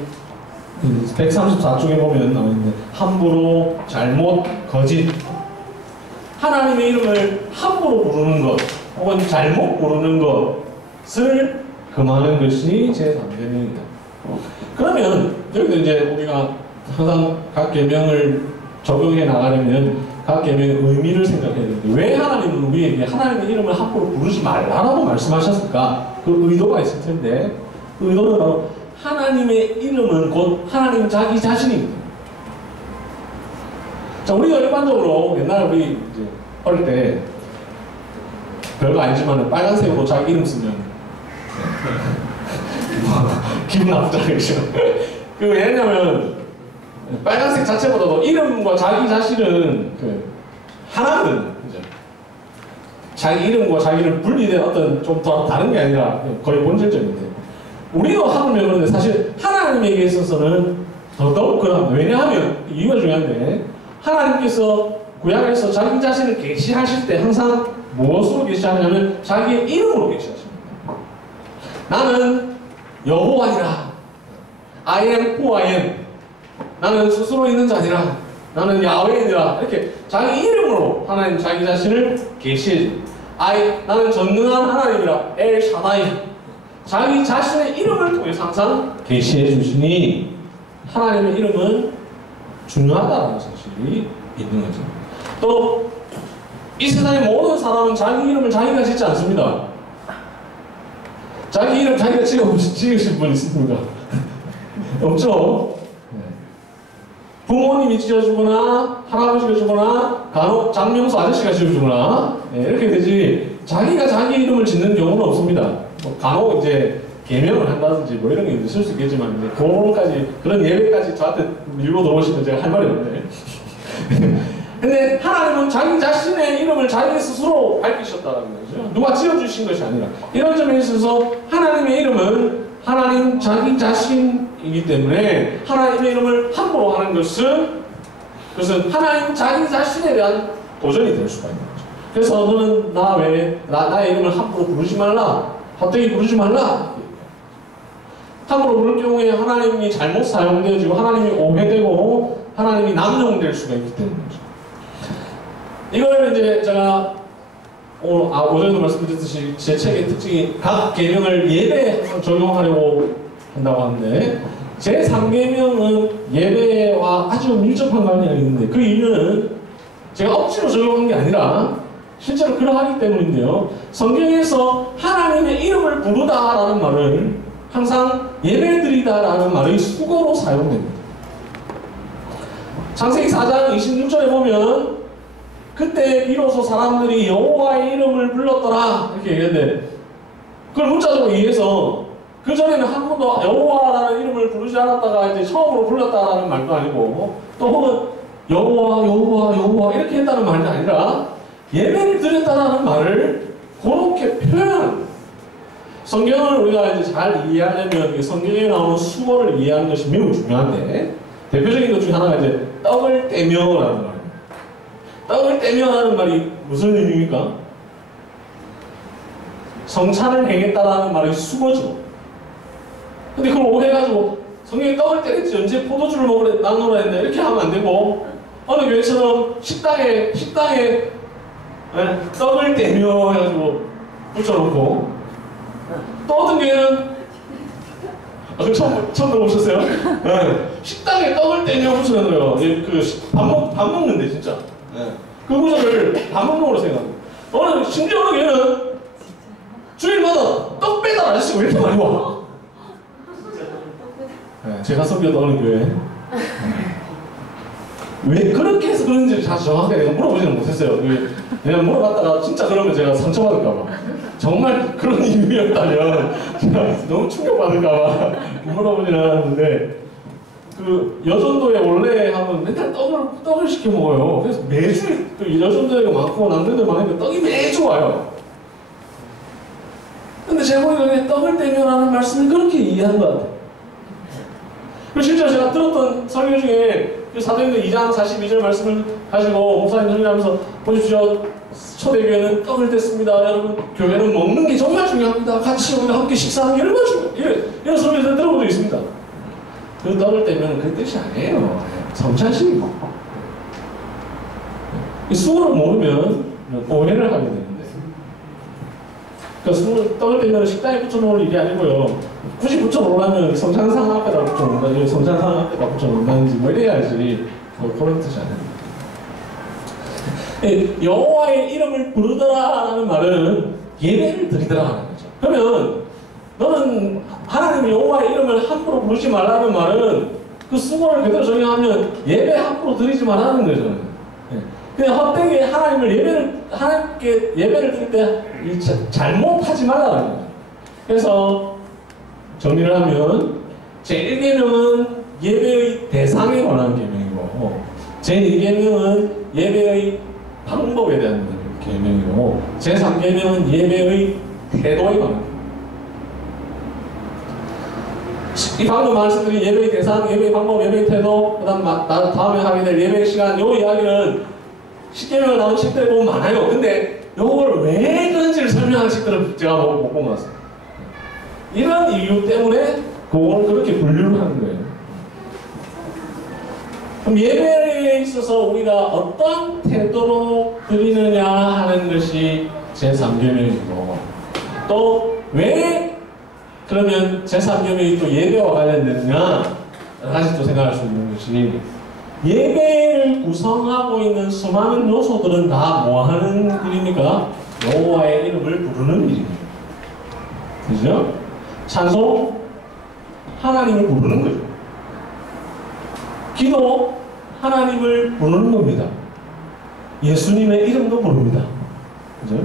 134쪽에 보면 나오는데 함부로, 잘못, 거짓. 하나님의 이름을 함부로 부르는 것 혹은 잘못 부르는 것을 금하는 것이 제3계명이다. 그러면 여기도 이제 우리가 항상 각 계명을 적용해 나가려면 각 계명의 의미를 생각해야 되는데 왜 하나님은 우리에게 하나님의 이름을 함부로 부르지 말라라고 말씀하셨을까? 그 의도가 있을 텐데 그 의도는 바로 하나님의 이름은 곧 하나님 자기 자신입니다. 자, 우리가 일반적으로 옛날에 우리 이제 어릴 때 별거 아니지만 빨간색으로 자기 이름 쓰면 기분 나쁘잖아요. 그 왜냐면 빨간색 자체보다도 이름과 자기 자신은 하나거든. 자기 이름과 자기를 분리된 어떤 좀 더 다른 게 아니라 거의 본질적인데 우리도 하물며 그런데 사실 하나님에게 있어서는 더더욱 그런 왜냐하면 이유가 중요한데 하나님께서 구약에서 자기 자신을 계시하실 때 항상 무엇으로 계시하냐면 자기의 이름으로 계시하십니다. 나는 여호와이라. I am who I am. 나는 스스로 있는 자니라. 나는 야훼이라. 이렇게 자기 이름으로 하나님 자기 자신을 계시해줍니다. 나는 전능한 하나님이라. 엘 샤다이. 자기 자신의 이름을 통해서 항상 계시해 주시니 하나님의 이름은 중요하다는 사실이 있는 거죠. 또 이 세상의 모든 사람은 자기 이름을 자기가 짓지 않습니다. 자기 이름 자기가 지으신 분 있습니까? 없죠? 부모님이 지어주거나 할아버지가 주거나 간혹 장명수 아저씨가 지어주거나 이렇게 되지 자기가 자기 이름을 짓는 경우는 없습니다. 뭐 간혹 이제 계명을 한다든지 뭐 이런 게 있을 수 있겠지만 이제 그런 예배까지 저한테 밀고 들어오시면 제가 할 말이 없네. 근데 하나님은 자기 자신의 이름을 자기 스스로 밝히셨다는 거죠. 누가 지어주신 것이 아니라 이런 점에 있어서 하나님의 이름은 하나님 자기 자신이기 때문에 하나님의 이름을 함부로 하는 것은 그것은 하나님 자기 자신에 대한 도전이 될 수가 있는 거죠. 그래서 너는 나의 이름을 함부로 부르지 말라. 헛되이 부르지 말라. 함부로 부를 경우에 하나님이 잘못 사용되어지고 하나님이 오해되고 하나님이 남용될 수가 있기 때문이죠. 이걸 이제 제가 오전에도 말씀드렸듯이 제 책의 특징이 각 계명을 예배에 항상 적용하려고 한다고 하는데 제3계명은 예배와 아주 밀접한 관계가 있는데 그 이유는 제가 억지로 적용한 게 아니라 실제로 그러하기 때문인데요. 성경에서 하나님의 이름을 부르다라는 말을 항상 예배드리다라는 말의 수거로 사용됩니다. 창세기 4장 26절에 보면 그때 비로소 사람들이 여호와의 이름을 불렀더라 이렇게 얘기했는데 그걸 문자적으로 이해해서 그전에는 한 번도 여호와라는 이름을 부르지 않았다가 이제 처음으로 불렀다라는 말도 아니고 또 혹은 여호와 이렇게 했다는 말이 아니라 예배를 드렸다라는 말을 그렇게 표현합니다. 성경을 우리가 이제 잘 이해하려면 성경에 나오는 수어를 이해하는 것이 매우 중요한데 대표적인 것 중에 하나가 이제 떡을 떼며라는 말입니다. 떡을 떼며라는 말이 무슨 의미입니까? 성찬을 행했다라는 말이 수어죠. 근데 그걸 오해가지고 성경에 떡을 떼겠지 언제 포도주를 나누라 했는데 이렇게 하면 안 되고 어느 교회처럼 식당에 떡을 떼며 해가지고 붙여놓고 또 어떤 교회는 처음 들어보셨어요? 네. 식당에 떡을 떼며 붙여놓은 거예요. 밥 먹는데 진짜 그 구절을 밥 먹는 거로 생각합니다. 어느 심지어 어느 교회는 주일마다 떡 빼달 아저씨가 왜 이렇게 많이 와? 제가 섬겼던 어느 교회 왜 그렇게 해서 그런지 사실 정확하게 물어보지는 못했어요. 왜냐면 물어봤다가 진짜 그러면 제가 상처받을까봐. 정말 그런 이유였다면 제가 너무 충격받을까봐 물어보지는 않았는데, 그 여전도에 원래 하면 맨날 떡을 시켜 먹어요. 그래서 매주 그 여전도에가 많고 남들도 많으니까 떡이 매주 와요. 근데 제가 보기에는 떡을 떼면 하는 말씀을 그렇게 이해한 것 같아요. 그리고 실제로 제가 들었던 설교 중에 사도행전 2장 42절 말씀을 가지고 목사님 설교하면서, 보십시오, 초대교회는 떡을 뗐습니다. 여러분, 교회는 먹는 게 정말 중요합니다. 같이 우리가 함께 식사하는 게 얼마나 중요해요. 이런 설교를 들어본 적이 있습니다. 그 떡을 떼면 그 뜻이 아니에요. 성찬식이고. 이 수고를 모르면 오해를 하게 되는데, 그러니까 떡을 떼면 식당에 붙여놓을 일이 아니고요. 굳이 붙여놓으려면 성찬상 앞에다 붙여놓는다, 성찬상 앞에다 붙여놓는다든지 뭐 이래야지. 그런 뜻이 아니에요. 여호와의 이름을 부르더라라는 말은 예배를 드리더라라는 거죠. 그러면 너는 하나님 여호와의 이름을 함부로 부르지 말라는 말은 그 수고를 그대로 적용하면 예배 함부로 드리지 말라는 거죠. 그냥 헛되게 하나님께 예배를 드릴 때 잘못하지 말라는 거죠. 그래서 정리를 하면 제1계명은 예배의 대상에 관한 계명이고, 제2계명은 예배의 방법에 대한 계명이고, 제3계명은 예배의 태도에 관한 계명. 이 방금 말씀드린 예배의 대상, 예배의 방법, 예배의 태도, 그 다음에 하게 될 예배의 시간, 요 이야기는 10계명을 나온 책들에 보면 많아요. 근데 요걸 왜 그런지를 설명하는 책들은 제가 못 본 것 같습니다. 이런 이유 때문에 그걸 그렇게 분류를 하는 거예요. 그럼 예배에 있어서 우리가 어떤 태도로 드리느냐 하는 것이 제3계명이고, 또 왜 그러면 제3계명이 또 예배와 관련되느냐, 여러 가지 또 생각할 수 있는 것이, 예배를 구성하고 있는 수많은 요소들은 다 뭐하는 일입니까? 여호와의 이름을 부르는 일입니다. 그죠? 찬송, 하나님을 부르는 거죠. 기도, 하나님을 부르는 겁니다. 예수님의 이름도 부릅니다. 그죠?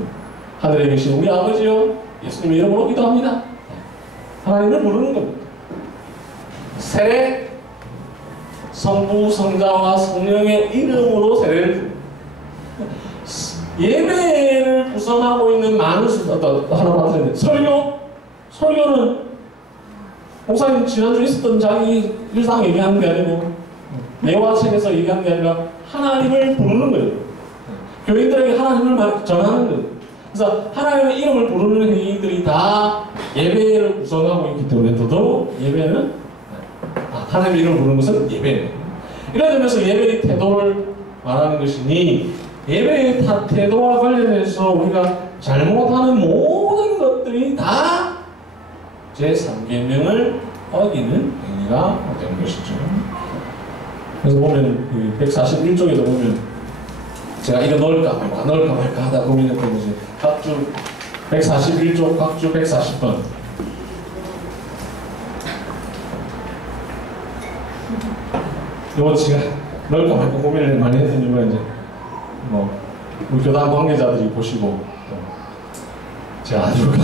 하늘에 계신 우리 아버지요, 예수님의 이름으로 기도합니다. 하나님을 부르는 겁니다. 세례, 성부, 성자와 성령의 이름으로 세례를, 예배를 구성하고 있는 많은 하나 봤는데, 설교는 목사님 지난주에 있었던 자기 일상 얘기하는 게 아니고 예화책에서 얘기하는 게 아니라 하나님을 부르는 거예요. 교인들에게 하나님을 전하는 거예요. 그래서 하나님의 이름을 부르는 행위들이 다 예배를 구성하고 있기 때문에, 더더욱 예배는 하나님의 이름을 부르는 것은 예배예요. 이런 점에서 예배의 태도를 말하는 것이니, 예배의 태도와 관련해서 우리가 잘못하는 모든 것들이 다 제3계명을 어기는 행위가 되는 것이죠. 그래서 보면 141쪽에도 보면, 제가 이거 넣을까 말까 넣을까 말까 하다 고민했던 것이 각주 141쪽 각주 140번. 이거 제가 넣을까 말까 고민을 많이 했던 이유가 이제 우리 교단 관계자들이 보시고 제가 안 줄까.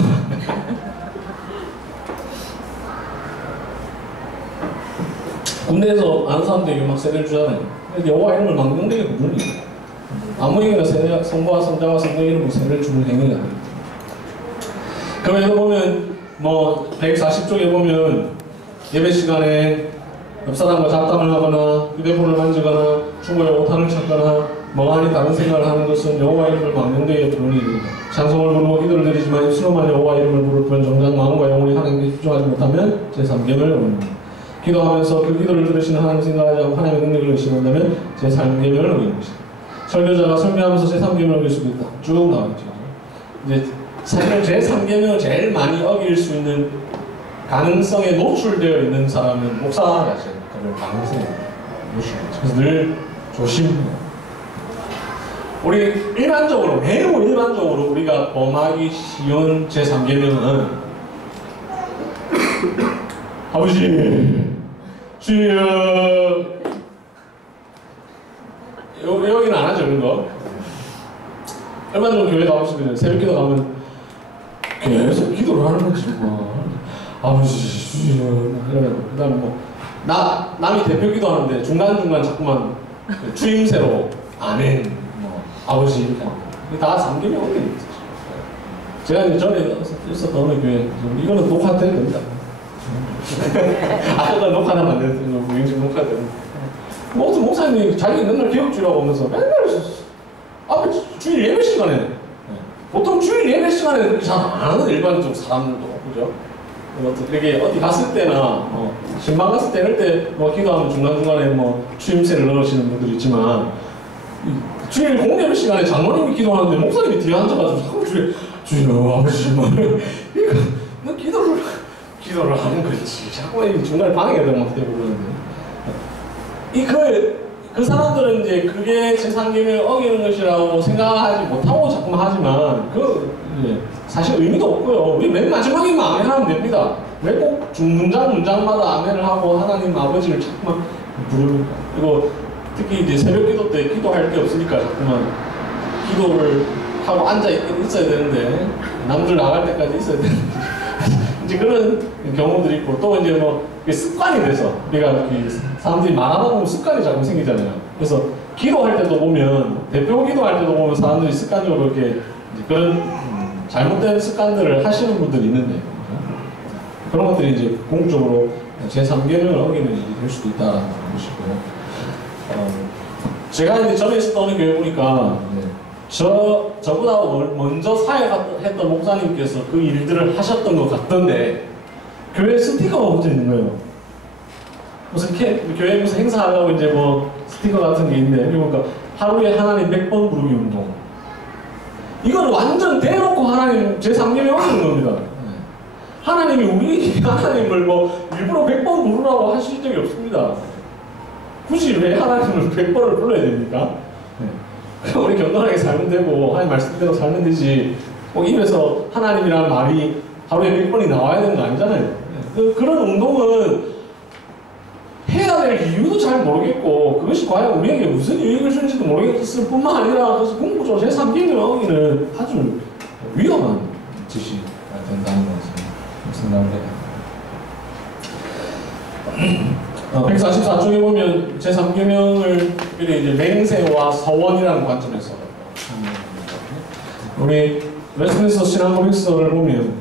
군대에서 아는 사람들에게 막 세례를 주잖아요. 여호와 이름을 망령되게 부르는 거예요. 아무에게나 성부와 성자와 성령의 이름으로 세례를 주는 행위가 아닙니다. 그러면 보면 140쪽에 보면 예배 시간에 옆 사람과 잡담을 하거나 휴대폰을 만지거나 충고에 오탄을 찾거나 멍하니 다른 생각을 하는 것은 여호와 이름을 망령되게 부르는 일입니다. 찬송을 부르고 기도를 드리지만 입술로만 여호와 이름을 부를 뿐 정작 마음과 영혼이 하나님께 집중하지 못하면 제3계명을 어깁니다. 기도하면서 그 기도를 들으시는 하나님 생각하지 않고 하나님의 능력을 의심한다면 제3계명을 어기는 것입니다. 설교자가 설교하면서 제3계명을 어길 수도 있다. 쭉 나와있죠. 이제 사실 제3계명을 제일 많이 어길 수 있는 가능성에 노출되어 있는 사람은 목사가 제일 그런 가능성에 노출되죠. 그래서 늘 조심해요. 우리 일반적으로, 매우 일반적으로 우리가 범하기 쉬운 제3계명은 아버지, 주여, 여기는 안 하죠, 그런 거. 얼마 전에 교회 가보시면 새벽 기도 가면 계속 기도를 하는 거지, 뭐. 아버지, 이러면 그 다음에 뭐 남이 대표 기도하는데 중간중간 자꾸만 추임새로 아멘, 뭐 아버지 이렇게 하고 다 삼김이 어디 있지. 제가 이제 전에 있었던 어느 교회 이거는 녹화돼야 됩니다. 아까 녹화는 안 됐던 거 무인식 녹화되는 뭐 어떤 목사님이 자기 맨날 기억주라고 하면서 맨날 주일 예배 시간에 보통 주일 예배 시간에 그렇게 잘 안 하는 일반적 사람들도 그죠? 이렇게 어디 갔을 때나 신방 갔을 때 이럴 때 뭐 기도하면 중간중간에 뭐 추임새를 넣으시는 분들이 있지만 주일 공예배 시간에 장로님이 기도하는데 목사님이 뒤에 앉아가지고 자꾸 주일 아버지 이거 너 기도를 하는 거지 자꾸 중간에 방해가 되면 어떻게 그러는데 그 사람들은 이제 그게 제3계명을 어기는 것이라고 생각하지 못하고 자꾸만 하지만 이제 사실 의미도 없고요. 우리 맨 마지막에만 아멘 하면 됩니다. 왜 꼭 문장마다 아멘을 하고 하나님 아버지를 자꾸만 부릅니까? 그리고 특히 이제 새벽 기도 때 기도할 게 없으니까 자꾸만 기도를 하고 앉아 있어야 되는데 남들 나갈 때까지 있어야 되는데 이제 그런 경우들이 있고 또 이제 뭐 습관이 돼서 우리가 사람들이 말하다 보면 습관이 자꾸 생기잖아요. 그래서 기도할 때도 보면 대표 기도할 때도 보면 사람들이 습관적으로 이렇게 그런 잘못된 습관들을 하시는 분들이 있는데 그런 것들이 이제 공적으로 제3계명을 어기는 일이 될 수도 있다는 것이고요. 제가 이제 전에 있었던 어느 교회 보니까 저보다 먼저 사역했던 목사님께서 그 일들을 하셨던 것 같던데 교회 스티커가 붙어 있는 거예요. 무슨 교회 무슨 행사하려고 이제 뭐 스티커 같은 게 있는데 그러니까 하루에 하나님 100번 부르기 운동. 이거는 완전 대놓고 하나님 제3계명 어기는 겁니다. 하나님이 우리 하나님을 뭐 일부러 100번 부르라고 하실 적이 없습니다. 굳이 왜 하나님을 100번을 불러야 됩니까? 우리 견고하게 살면 되고 하나님 말씀대로 살면 되지 꼭 입에서 하나님이라는 말이 하루에 100번이 나와야 되는 거 아니잖아요. 그런 운동은 해야 될 이유도 잘 모르겠고 그것이 과연 우리에게 무슨 유익을 주는지도 모르겠을 뿐만 아니라 그래서 궁극적으로 제3계명을 어기는 아주 위험한 짓이 된다는 것을 생각을 해요. 144쪽에 보면 제3계명을 이제 맹세와 서원이라는 관점에서 우리 웨스트민스터 신앙고백서를 보면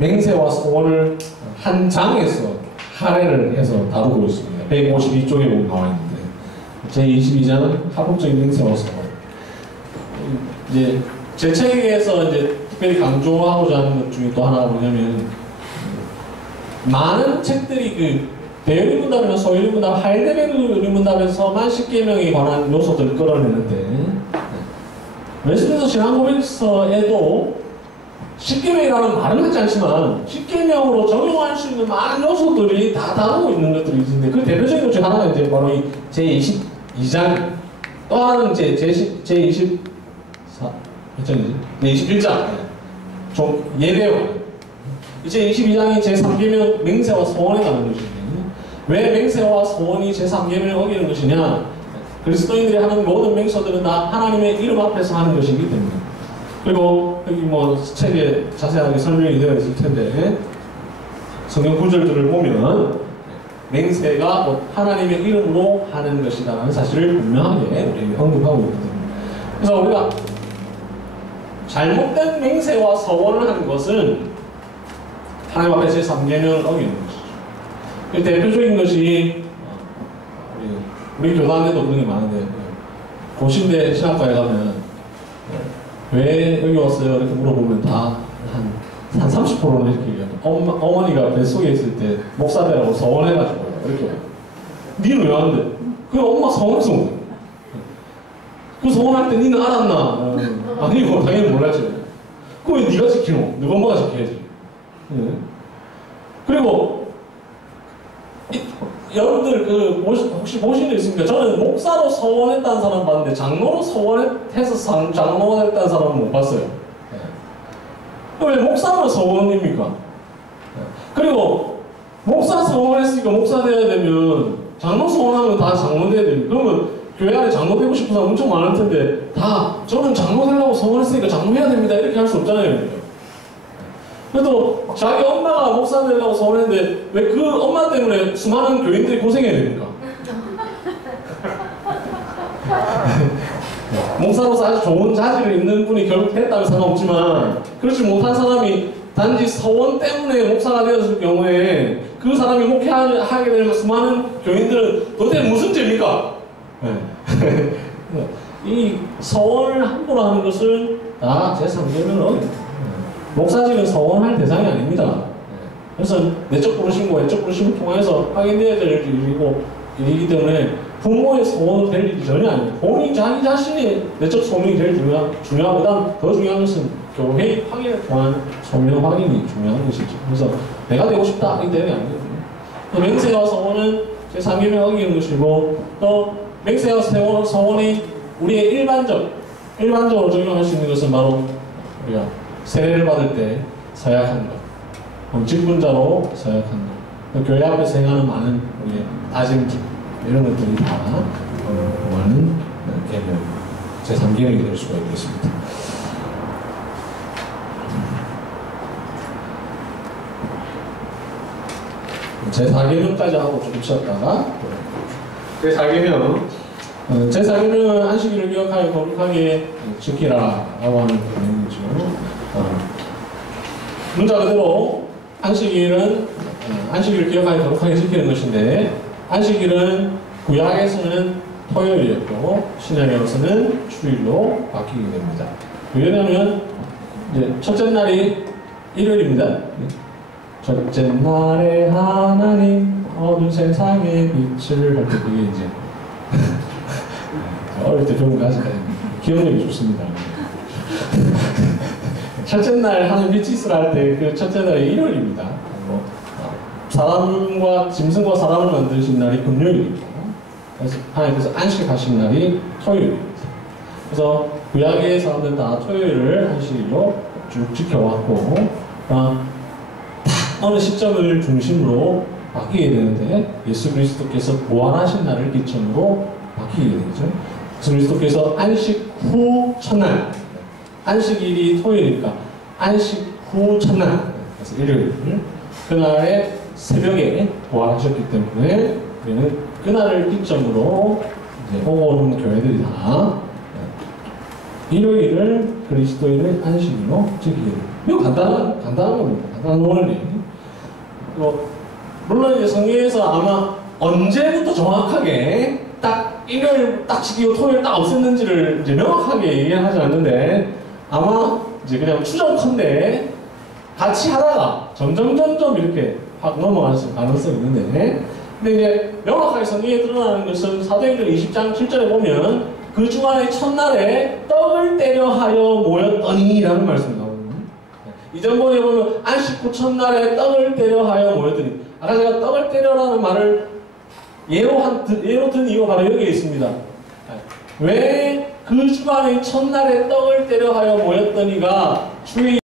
맹세와 서원을 한 장에서 할애를 해서 다루고 있습니다. 152쪽에 보면 나와 있는데 제22장은 합법적인 맹세와 서원. 이제 제 책에서 이제 특별히 강조하고자 하는 것 중에 또 하나가 뭐냐면 많은 책들이 대유리문답이나 소유리문답, 하이데베르리문답에서만 10계명에 관한 요소들을 끌어내는데 웨스트민스터 신앙고백서에도 10계명이라는 말은 하지 않지만 10계명으로 적용할 수 있는 많은 요소들이 다 다루고 있는 것들이 있는데 그 대표적인 것 중 하나가 이제 바로 이 제22장 또 하나는 제24 몇 장이지? 네, 21장 좀 예배와 이제 22장이 제3계명 맹세와 서원에 관한 것입니다. 왜 맹세와 서원이 제3계명을 어기는 것이냐? 그리스도인들이 하는 모든 맹세들은 다 하나님의 이름 앞에서 하는 것이기 때문에. 그리고 여기 뭐 책에 자세하게 설명이 되어 있을 텐데 성경 구절들을 보면 맹세가 하나님의 이름으로 하는 것이라는 사실을 분명하게 우리 언급하고 있거든요. 그래서 우리가 잘못된 맹세와 서원을 하는 것은 하나님 앞에 제3계명을 어기는 것이죠. 대표적인 것이 우리 교단에도 그런 게 많은데 고신대 신학과에 가면 왜 여기 왔어요? 이렇게 물어보면 다 한 30%는 이렇게 얘기해요. 어머니가 뱃속에 있을 때 목사되라고 서원해가지고 이렇게 니는 왜 왔는데? 그 엄마 서원해서 온 거야. 그 서원할 때 니는 알았나? 아니 뭐 당연히 몰랐지. 그럼 왜 니가 지키노? 너가 엄마가 지켜야지. 그리고 여러분들 혹시 보신 적 있습니까? 저는 목사로 서원했다는 사람 봤는데 장로로 서원해서 장로가 됐다는 사람은 못 봤어요. 왜 목사로 서원입니까? 그리고 목사 서원했으니까 목사 돼야 되면 장로 서원하면 다 장로 돼야 됩니다. 그러면 교회 안에 장로 되고 싶은 사람 엄청 많을 텐데 다 저는 장로 되려고 소원했으니까 장로 해야 됩니다 이렇게 할 수 없잖아요. 그래도 자기 엄마가 목사 되려고 소원했는데 왜 그 엄마 때문에 수많은 교인들이 고생해야 됩니까? 목사로서 아주 좋은 자질을 있는 분이 결국 됐다면 상관없지만 그렇지 못한 사람이 단지 서원 때문에 목사가 되었을 경우에 그 사람이 목회하게 되면 수많은 교인들은 도대체 무슨 죄입니까? 네. 이 서원을 함부로 하는 것은 다 제3계명은 목사직은 서원할 대상이 아닙니다. 그래서 내적 부르심과 외적 부르심을 통해서 확인되어야 될 일이기 때문에 부모의 소원이 될 일이 전혀 아닙니다. 본인 자기 자신의 내적 소명이 제일 중요하고 그다음 더 중요한 것은 교회의 확인을 통한 소명 확인이 중요한 것이죠. 그래서 내가 되고 싶다 이 대응이 아니거든요. 맹세와 소원은 제3계명 어기는 것이고 또 맹세와 소원이 우리의 일반적으로 적용할 수 있는 것은 바로 우리가 세례를 받을 때 서약한 것, 직분자로 서약한 것, 교회 앞에서 행하는 많은 우리의 다짐기 이런 것들이 다 보호하는 계명, 제3계명이 될 수가 있겠습니다. 제4계명까지 하고 좀 쉬었다가 제4계명은 안식일을 기억하여 거룩하게 지키라라고 하는 계명이죠. 문자 그대로 안식일을 기억하여 거룩하게 지키는 것인데 안식일은 구약에서는 토요일이었고 신약에서는 주일로 바뀌게 됩니다. 왜냐하면 이제 첫째 날이 일요일입니다. 첫째 날에 하나님 어두운 세상의 빛을 할 때 그게 이제 어릴 때 배운 거 아직까지 기억력이 좋습니다. 첫째 날 하나님 빛이 있으라 할 때 그 첫째 날이 일요일입니다. 사람과 짐승과 사람을 만드신 날이 금요일이고 그래서 하나님께서 안식하신 날이 토요일입니다. 그래서 구약의 사람들은 다 토요일을 안식일로 쭉 지켜왔고 딱 어느 시점을 중심으로 바뀌게 되는데 예수 그리스도께서 부활하신 날을 기점으로 바뀌게 되죠. 예수 그리스도께서 안식 후 첫날 안식일이 토요일이니까 안식 후 첫날 그래서 일요일 그날에 새벽에 부활하셨기 때문에 우리는 그날을 기점으로 이제 오고 오는 교회들이 다 일요일을 그리스도인의 안식일로 지키게 됩니다. 이거 간단한 겁니다. 간단한 원리. 물론 이제 성경에서 아마 언제부터 정확하게 딱 일요일 딱 지키고 토요일 딱 없앴는지를 이제 명확하게 얘기하지 않는데 아마 이제 그냥 추정컨대 같이 하다가 점점 이렇게 확 넘어갈 가능성이 있는데 근데 이제 명확하게 성경에 드러나는 것은 사도행전 20장 7절에 보면 그 주간의 첫날에 떡을 때려 하여 모였더니 라는 말씀이 나오거든요. 이전번에 보면 안식 후 첫날에 떡을 때려 하여 모였더니 아까 제가 떡을 때려라는 말을 예로 든 이유가 바로 여기에 있습니다. 왜 그 주간의 첫날에 떡을 때려 하여 모였더니가 주의